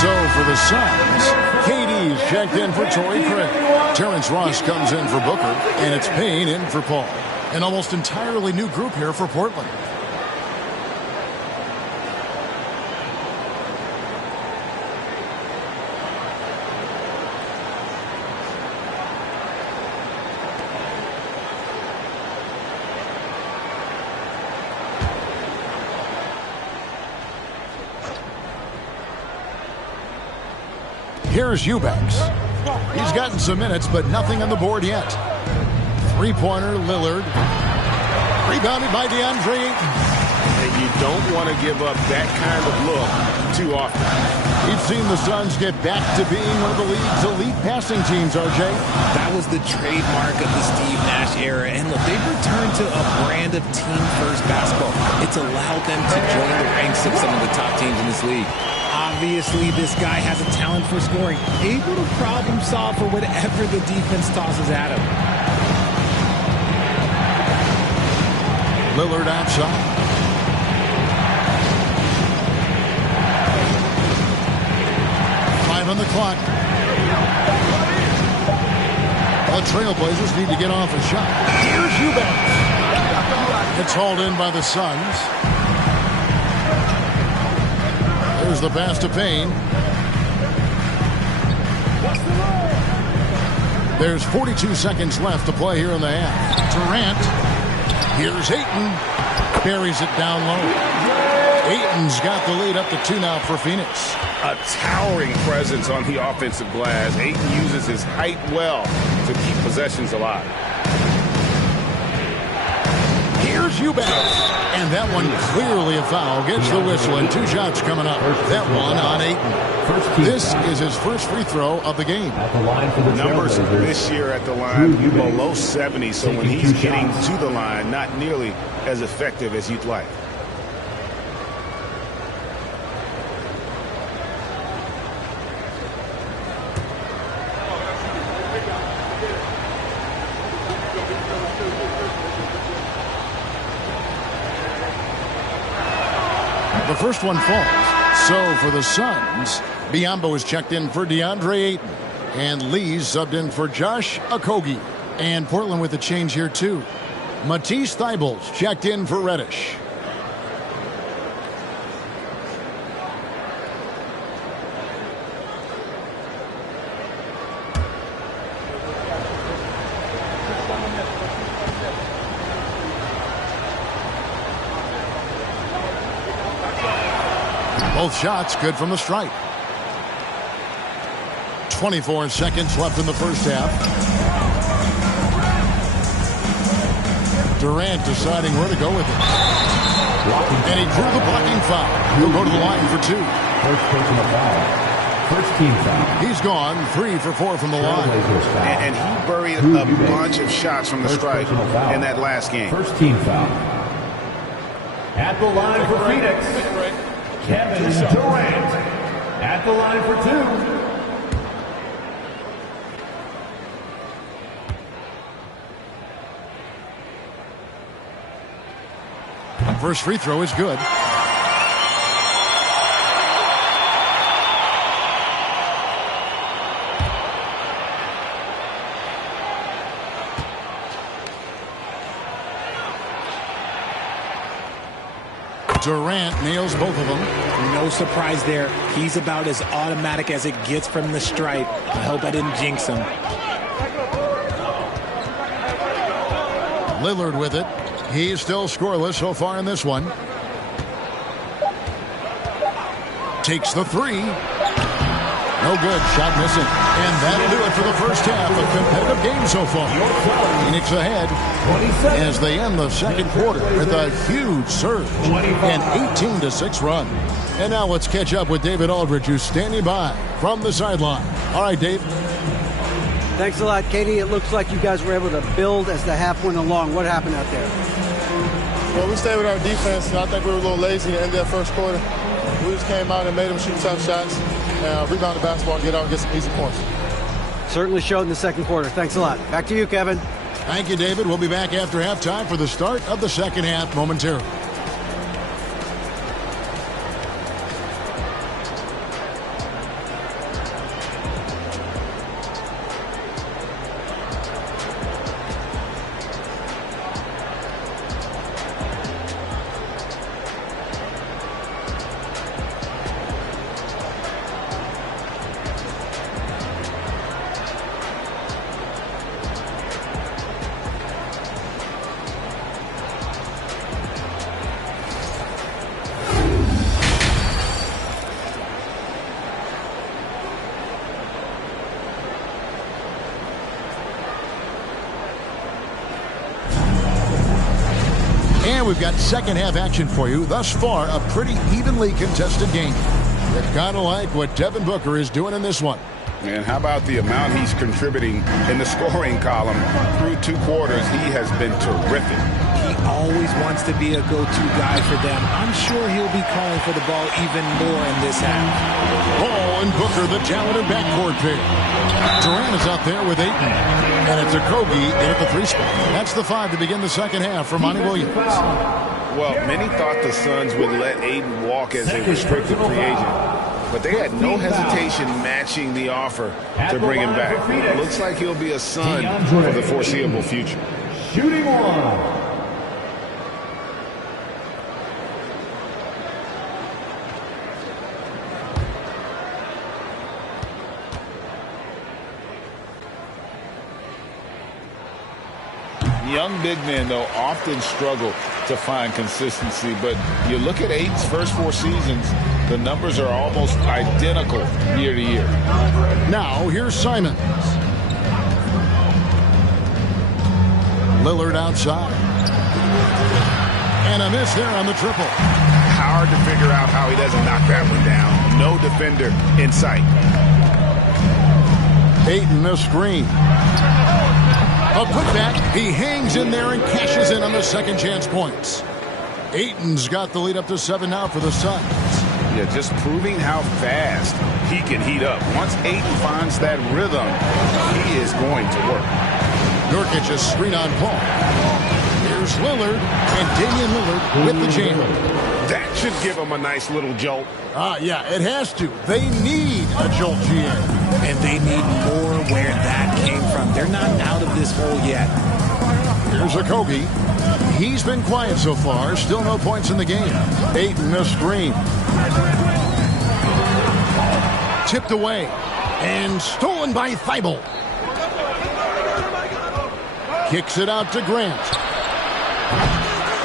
So for the Suns, KD's checked in for Torrey Craig. Terrence Ross comes in for Booker, and it's Payne in for Paul. An almost entirely new group here for Portland. Here's Eubanks. He's gotten some minutes, but nothing on the board yet. Three-pointer, Lillard. Rebounded by DeAndre Ayton. And you don't want to give up that kind of look too often. We've seen the Suns get back to being one of the league's elite passing teams, RJ. That was the trademark of the Steve Nash era. And look, they've returned to a brand of team-first basketball. It's allowed them to join the ranks of some of the top teams in this league. Obviously, this guy has a talent for scoring, able to problem solve for whatever the defense tosses at him. Lillard outside. On the clock. The Trailblazers need to get off a shot. Here's Eubanks. It's hauled in by the Suns. There's the pass to Payne. There's 42 seconds left to play here in the half. Durant. Here's Ayton. Buries it down low. Ayton's got the lead up to 2 now for Phoenix. A towering presence on the offensive glass. Ayton uses his height well to keep possessions alive. Here's Eubanks. And that one clearly a foul. Gets the whistle and 2 shots coming up. That one on Ayton. This is his first free throw of the game. Numbers this year at the line below 70. So when he's getting to the line, not nearly as effective as you'd like. The first one falls. So for the Suns, Biyombo is checked in for DeAndre Ayton. And Lee's subbed in for Josh Okogie. And Portland with a change here too. Matisse Thybulle's checked in for Reddish. Both shots good from the stripe. 24 seconds left in the first half. Durant deciding where to go with it. And he drew the blocking foul. He'll go to the line for 2. First personal foul. First team foul. He's gone 3 for 4 from the line. And he buried a bunch of shots from the stripe in that last game. First team foul. At the line for Phoenix, Kevin Durant. At the line for 2. First free throw is good. Durant nails both of them. No surprise there. He's about as automatic as it gets from the stripe. I hope I didn't jinx him. Lillard with it. He's still scoreless so far in this one. Takes the 3. No good. Shot missing. And that'll do it for the first half. A competitive game so far. Phoenix ahead as they end the second quarter with a huge surge. An 18-6 run. And now let's catch up with David Aldridge, who's standing by from the sideline. All right, Dave. Thanks a lot, Katie. It looks like you guys were able to build as the half went along. What happened out there? Well, we stayed with our defense, and I think we were a little lazy at the end of that first quarter. We just came out and made them shoot tough shots, and rebound the basketball and get out and get some easy points. Certainly showed in the second quarter. Thanks a lot. Back to you, Kevin. Thank you, David. We'll be back after halftime for the start of the second half momentarily. And we've got second half action for you. Thus far, a pretty evenly contested game. You're kind of like what Devin Booker is doing in this one. And how about the amount he's contributing in the scoring column? Through 2 quarters, he has been terrific. He always wants to be a go-to guy for them. I'm sure he'll be calling for the ball even more in this half. Ball and Booker, the talented backcourt pair. Durant is out there with Ayton. And it's Okogie in at the 3 spot. That's the 5 to begin the second half for Monty Williams. Well, many thought the Suns would let Ayton walk as a restricted free agent. But they had no hesitation matching the offer to bring him back. It looks like he'll be a Sun for the foreseeable future. Shooting 1. Young big men, though, often struggle to find consistency. But you look at Ayton's first 4 seasons, the numbers are almost identical year to year. Now, here's Simons. Lillard outside. And a miss there on the triple. Hard to figure out how he doesn't knock that one down. No defender in sight. Ayton a screen. A putback. He hangs in there and cashes in on the second chance points. Ayton's got the lead up to 7 now for the Suns. Yeah, just proving how fast he can heat up. Once Ayton finds that rhythm, he is going to work. Nurkic a screen on Paul. Here's Lillard, and Damian Lillard with the jam. That should give him a nice little jolt. Yeah, it has to. They need a jolt, GM. And they need more where that came from. They're not out of this hole yet. Here's Okogie. He's been quiet so far. Still no points in the game. Ayton a screen. Tipped away. And stolen by Thibault. Kicks it out to Grant.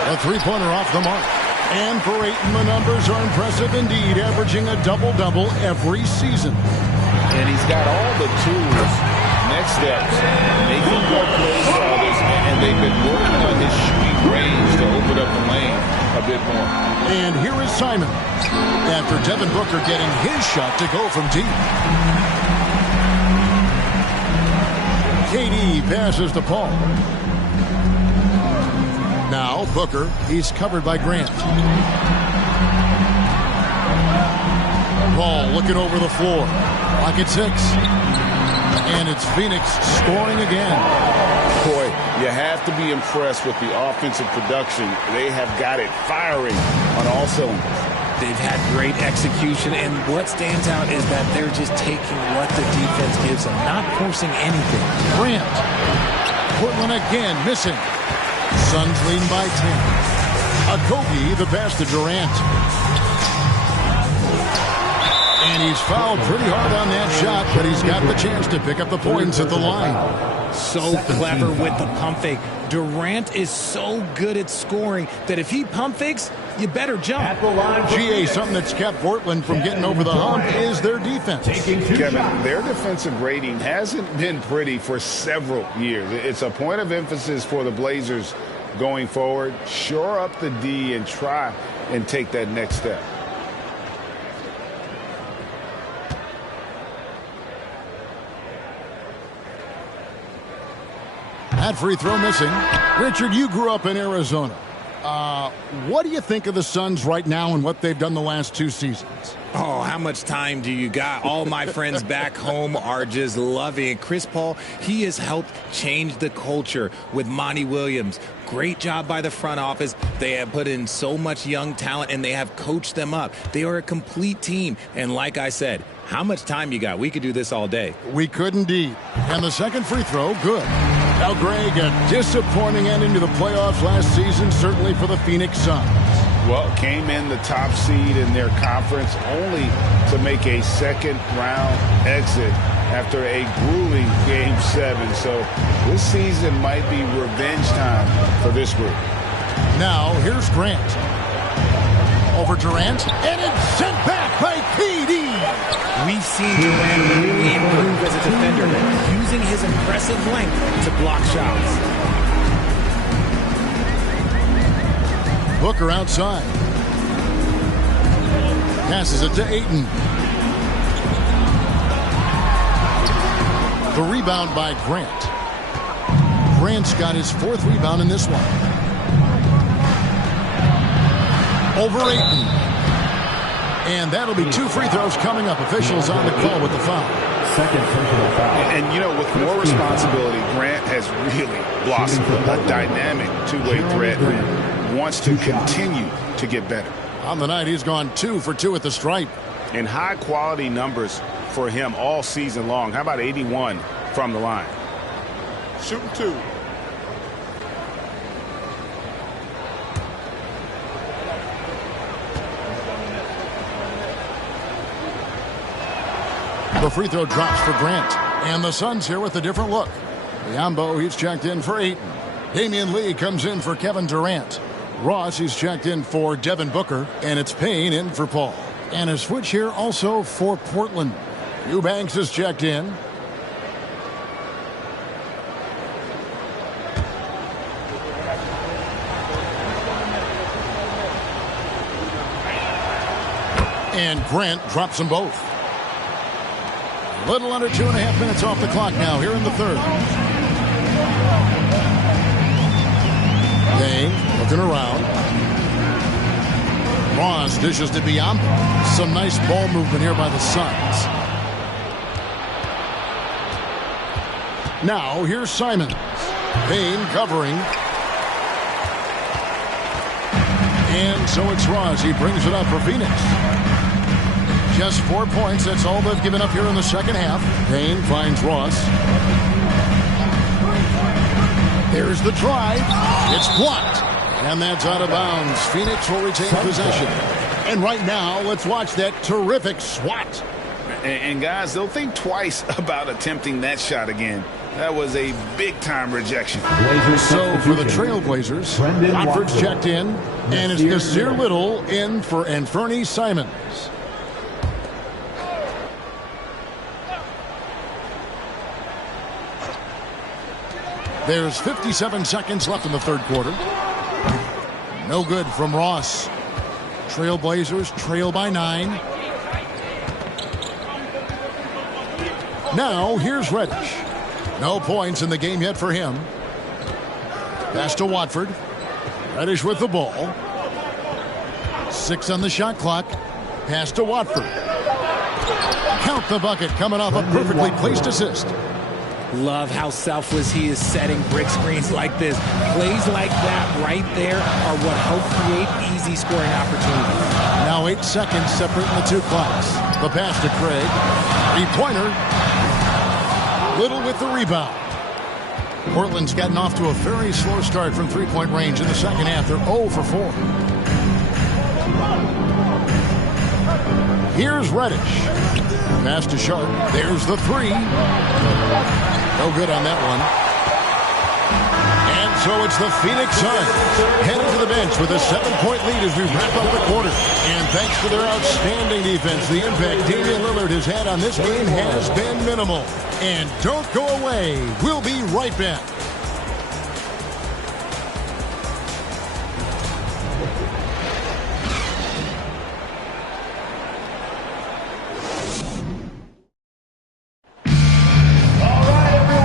A 3-pointer off the mark. And for Ayton, the numbers are impressive indeed, averaging a double-double every season. And he's got all the tools, next steps, making more plays for others, and they've been working on his shooting range to open up the lane a bit more. And here is Simon, after Devin Booker getting his shot to go from deep. KD passes to Paul. Now Booker, he's covered by Grant. Paul looking over the floor. Pocket 6. And it's Phoenix scoring again. Boy, you have to be impressed with the offensive production. They have got it firing on all cylinders. They've had great execution, and what stands out is that they're just taking what the defense gives them, not forcing anything. Grant. Portland again missing. Suns lead by 10. Okogie the pass to Durant. And he's fouled pretty hard on that shot, but he's got the chance to pick up the points at the line. So clever with the pump fake. Durant is so good at scoring that if he pump fakes, you better jump. GA, something that's kept Portland from getting over the hump is their defense. Kevin, their defensive rating hasn't been pretty for several years. It's a point of emphasis for the Blazers going forward. Shore up the D and try and take that next step. That free throw missing. Richard, you grew up in Arizona. What do you think of the Suns right now and what they've done the last 2 seasons? Oh, how much time do you got? All my friends back home are just loving it. Chris Paul, he has helped change the culture with Monty Williams. Great job by the front office. They have put in so much young talent, and they have coached them up. They are a complete team. And like I said, how much time you got? We could do this all day. We could indeed. And the second free throw, good. Now, Greg, a disappointing ending to the playoffs last season, certainly for the Phoenix Suns. Well, came in the top seed in their conference only to make a second-round exit after a grueling Game 7. So this season might be revenge time for this group. Now, here's Grant. Over Durant, and it's sent back by KD. We've seen Durant really improve as a defender, using his impressive length to block shots. Booker outside. Passes it to Ayton. The rebound by Grant. Grant's got his 4th rebound in this one. Over Ayton. And that'll be 2 free throws coming up. Officials on the call with the foul. Second personal foul. And you know, with more responsibility, Grant has really blossomed. A dynamic two-way threat who wants to continue to get better. On the night, he's gone 2 for 2 at the stripe. And high-quality numbers for him all season long. How about 81 from the line? Shooting 2. The free throw drops for Grant. And the Suns here with a different look. Biyombo, he's checked in for Ayton. Damian Lee comes in for Kevin Durant. Ross, he's checked in for Devin Booker. And it's Payne in for Paul. And a switch here also for Portland. Eubanks is checked in. And Grant drops them both. A little under 2.5 minutes off the clock now here in the third. Payne looking around. Ross dishes to Biyombo. Some nice ball movement here by the Suns. Now here's Simons. Payne covering. And so it's Ross. He brings it up for Phoenix. Just 4 points. That's all they've given up here in the second half. Payne finds Ross. There's the drive. It's blocked. And that's out of bounds. Phoenix will retain possession. And right now, let's watch that terrific swat. And guys, they'll think twice about attempting that shot again. That was a big-time rejection. So for the Trailblazers, Watford's checked in. And it's Nasir Little in for Anfernee Simons. There's 57 seconds left in the third quarter. No good from Ross. Trailblazers trail by 9. Now here's Reddish. No points in the game yet for him. Pass to Watford. Reddish with the ball. 6 on the shot clock. Pass to Watford. Count the bucket coming off a perfectly placed assist. Love how selfless he is setting brick screens like this. Plays like that right there are what help create easy scoring opportunities. Now 8 seconds separating the two clocks. The pass to Craig. 3-pointer. Little with the rebound. Portland's gotten off to a very slow start from three-point range in the second half. They're 0 for 4. Here's Reddish. Pass to Sharp. There's the 3. No good on that one. And so it's the Phoenix Suns heading to the bench with a 7-point lead as we wrap up the quarter. And thanks to their outstanding defense, the impact Damian Lillard has had on this game has been minimal. And don't go away. We'll be right back.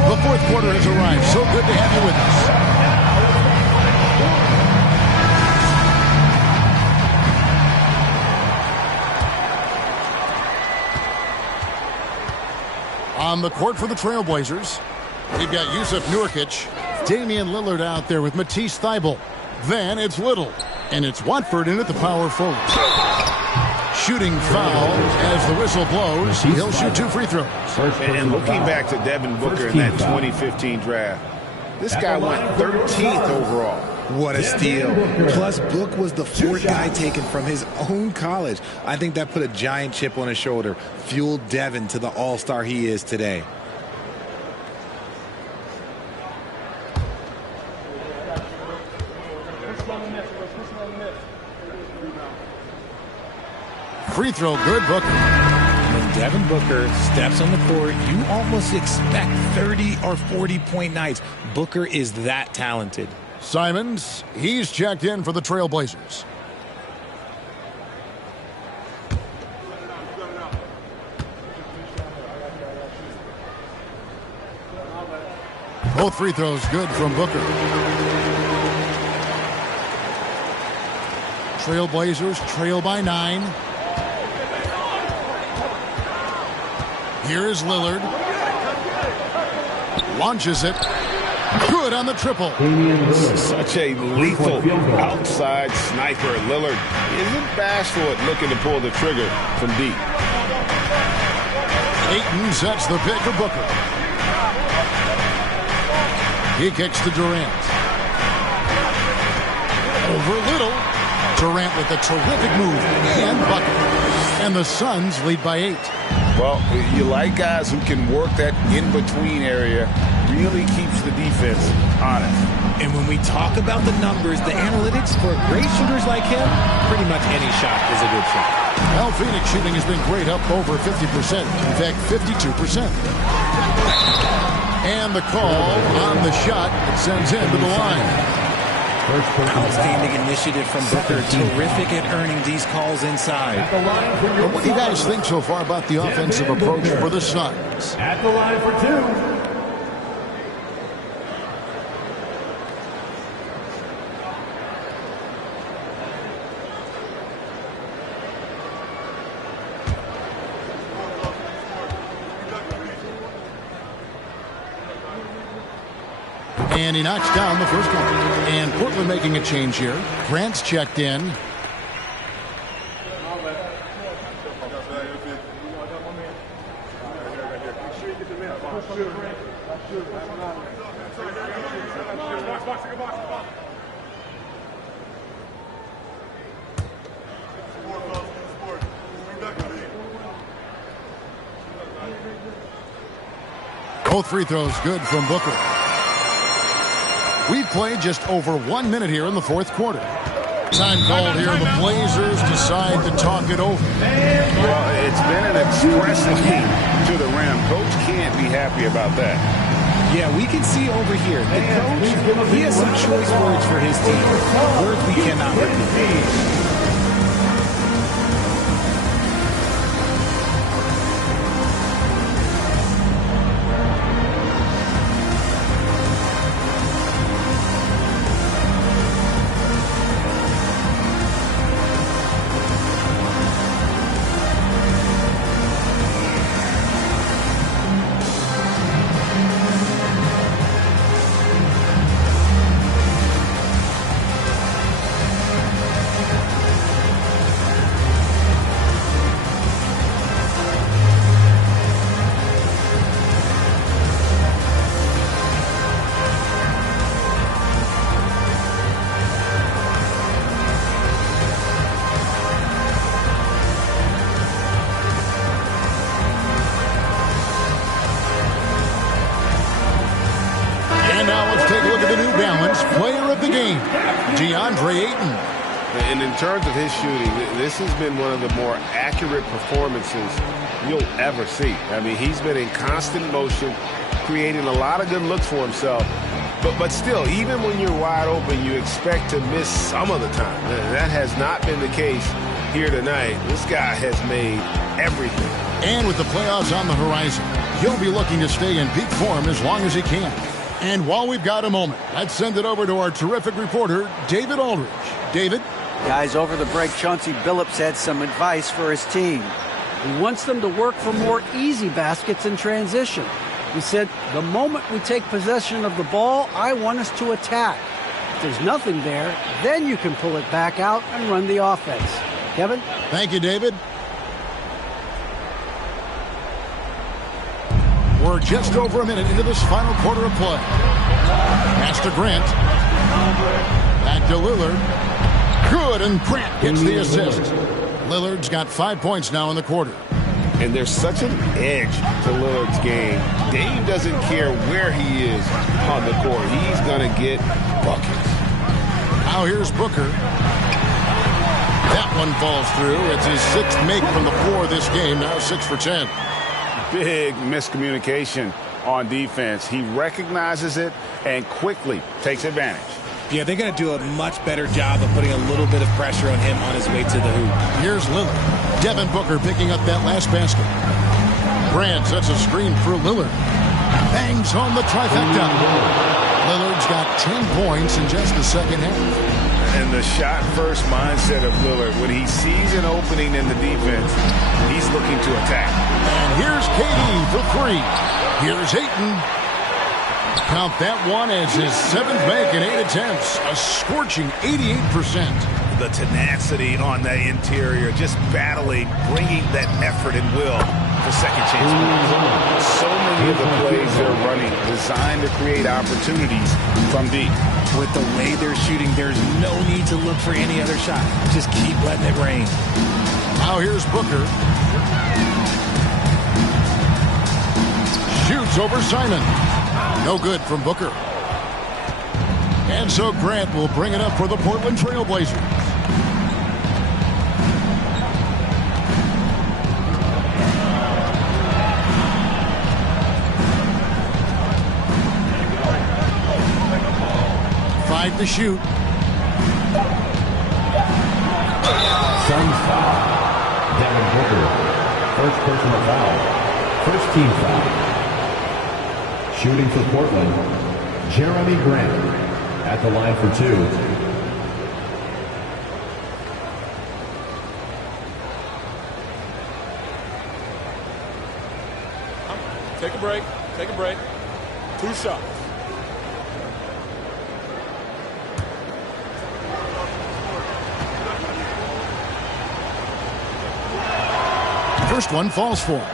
The fourth quarter has arrived. So good to have you with us. On the court for the Trailblazers, we've got Yusuf Nurkic, Damian Lillard out there with Matisse Thybulle. Then it's Little, and it's Watford in at the power forward. Shooting foul as the whistle blows. He'll shoot 2 free throws. And looking back to Devin Booker in that 2015 draft, this guy went 13th overall. What a steal. Plus, Book was the 4th guy taken from his own college. I think that put a giant chip on his shoulder, fueled Devin to the all-star he is today. Free throw good, Booker. When Devin Booker steps on the court, you almost expect 30 or 40-point nights. Booker is that talented. Simons, he's checked in for the Trailblazers. Both free throws good from Booker. Trailblazers trail by 9. Here is Lillard. Launches it. Good on the triple. Such a lethal outside sniper. Lillard isn't bashful at looking to pull the trigger from deep. Ayton sets the pick for Booker. He kicks to Durant. Over Little. Durant with a terrific move and bucket. And the Suns lead by 8. Well, you like guys who can work that in-between area. Really keeps the defense honest. And when we talk about the numbers, the analytics for great shooters like him, pretty much any shot is a good shot. Well, Phoenix shooting has been great, up over 50%. In fact, 52%. And the call on the shot sends him to the line. Outstanding initiative from Booker. Terrific at earning these calls inside. But what do you guys think so far about the offensive approach for the Suns? At the line for 2. And he knocks down the first one. And Portland making a change here. Grant's checked in. Both free throws good from Booker. We've played just over 1 minute here in the fourth quarter. Time called here. The Blazers decide to talk it over. Well, it's been an express lane to the rim. Coach can't be happy about that. Yeah, we can see over here. The coach, he has some choice words for his team. Words we cannot repeat. DeAndre Ayton. And in terms of his shooting, this has been one of the more accurate performances you'll ever see. I mean, he's been in constant motion, creating a lot of good looks for himself. But still, even when you're wide open, you expect to miss some of the time. That has not been the case here tonight. This guy has made everything. And with the playoffs on the horizon, he'll be looking to stay in peak form as long as he can. And while we've got a moment, let's send it over to our terrific reporter, David Aldridge. David? Guys, over the break, Chauncey Billups had some advice for his team. He wants them to work for more easy baskets in transition. He said, the moment we take possession of the ball, I want us to attack. If there's nothing there, then you can pull it back out and run the offense. Kevin? Thank you, David. We're just over a minute into this final quarter of play. Pass to Grant. Back to Lillard. Good, and Grant gets the assist. Lillard's got 5 points now in the quarter. And there's such an edge to Lillard's game. Dame doesn't care where he is on the court. He's going to get buckets. Now here's Booker. That one falls through. It's his sixth make from the floor this game. Now 6 for 10. Big miscommunication on defense. He recognizes it and quickly takes advantage. Yeah, they're going to do a much better job of putting a little bit of pressure on him on his way to the hoop. Here's Lillard. Devin Booker picking up that last basket. Grant sets a screen for Lillard. Bangs home the trifecta. Lillard's got 10 points in just the second half. And the shot-first mindset of Lillard, when he sees an opening in the defense, he's looking to attack. And here's KD for 3. Here's Ayton. Count that one as his 7th make in 8 attempts. A scorching 88%. The tenacity on the interior, just battling, bringing that effort and will for second chance. So many of the plays they're running designed to create opportunities from deep. With the way they're shooting, there's no need to look for any other shot. Just keep letting it rain. Now here's Booker. Shoots over Simon. No good from Booker. And so Grant will bring it up for the Portland Trail Blazers. To shoot. Suns foul. Devin Booker. First personal foul. First team foul. Shooting for Portland, Jeremy Grant at the line for 2. Take a break. Take a break. 2 shots. First one falls for him.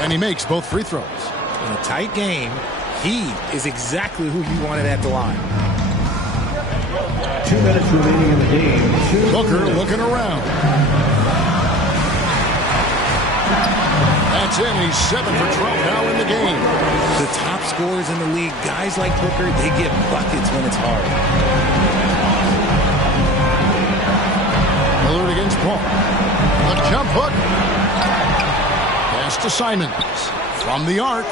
And he makes both free throws. In a tight game, he is exactly who you wanted at the line. 2 minutes remaining in the game. Booker looking around. That's in. He's 7 for 12 now in the game. The top scorers in the league, guys like Booker, they get buckets when it's hard. Lillard against Paul. A jump hook. Pass to Simons. From the arc.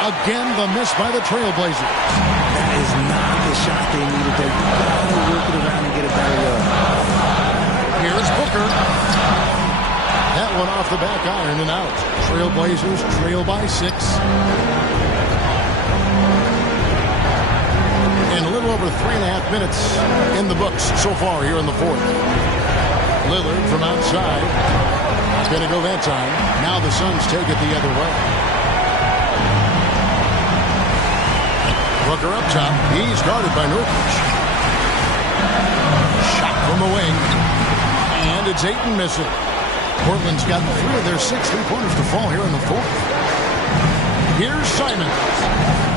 Again, the miss by the Trailblazers. That is not the shot they needed. They gotta work it around and get it better low. Here's Booker. That one off the back iron and out. Trailblazers trail by 6. And a little over 3.5 minutes in the books so far here in the fourth. Lillard from outside. Going to go that time. Now the Suns take it the other way. Booker up top. He's guarded by Nurkic. Shot from the wing. And it's Ayton missing. Portland's got 3 of their 6 3-pointers to fall here in the fourth. Here's Simons.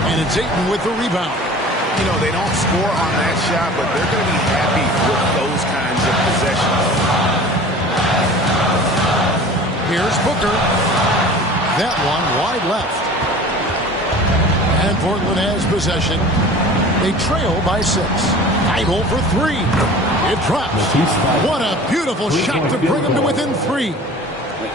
And it's Ayton with the rebound. You know, they don't score on that shot, but they're going to be happy with those kinds of possessions. Here's Booker. That one wide left. And Portland has possession. They trail by 6. Idle for 3. It drops. What a beautiful shot to bring them to within 3.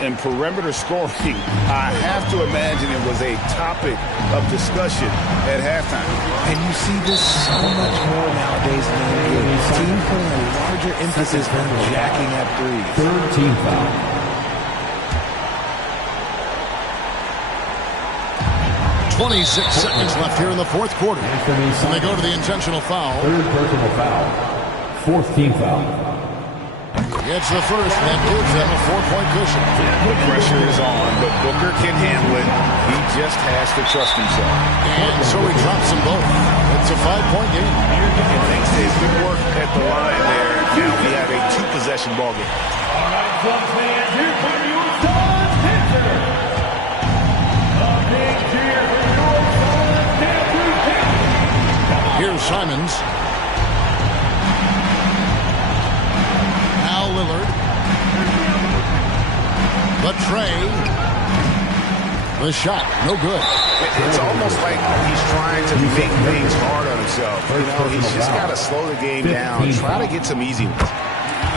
And perimeter scoring, I have to imagine it was a topic of discussion at halftime. And you see this so much more nowadays in the NBA. Team putting a larger emphasis on jacking up threes. Third team foul. 26 seconds left here in the fourth quarter. And they go to the intentional foul. Third personal foul. Fourth team foul. It's the first that gives them a 4-point cushion. The pressure is on, but Booker can handle it. He just has to trust himself. And so he drops them both. It's a 5-point game. And thanks to his good work at the line there, now we have a 2-possession ball game. All right, Suns fans, here for your Suns Panther. A big cheer for your Suns Panther. Here's Simons. Lillard. The tray. The shot. No good. It's almost like he's trying to make things hard on himself. You know, he's just got to slow the game down. Try to get some easy ones.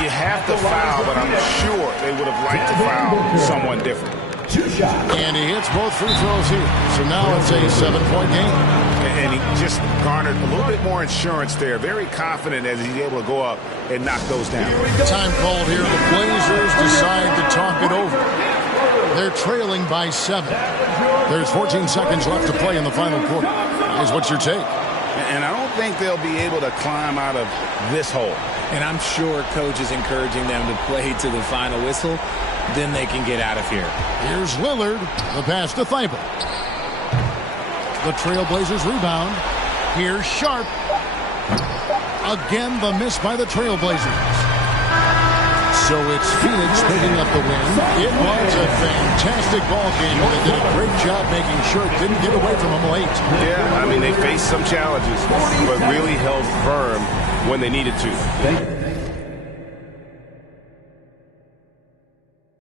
You have to foul, but I'm sure they would have liked to foul someone different. 2 shots. And he hits both free throws here. So now it's a 7-point game. And he just garnered a little bit more insurance there. Very confident as he's able to go up and knock those down. Time called here. The Blazers decide to talk it over. They're trailing by 7. There's 14 seconds left to play in the final quarter. Guys, what's your take? And I don't think they'll be able to climb out of this hole. And I'm sure coach is encouraging them to play to the final whistle. Then they can get out of here. Here's Lillard. The pass to Thibault. The Trailblazers rebound. Here's Sharp. Again, the miss by the Trailblazers. So it's Phoenix picking up the win. It was a fantastic ball game, and they did a great job making sure it didn't get away from them late. Yeah, I mean, they faced some challenges, but really held firm when they needed to.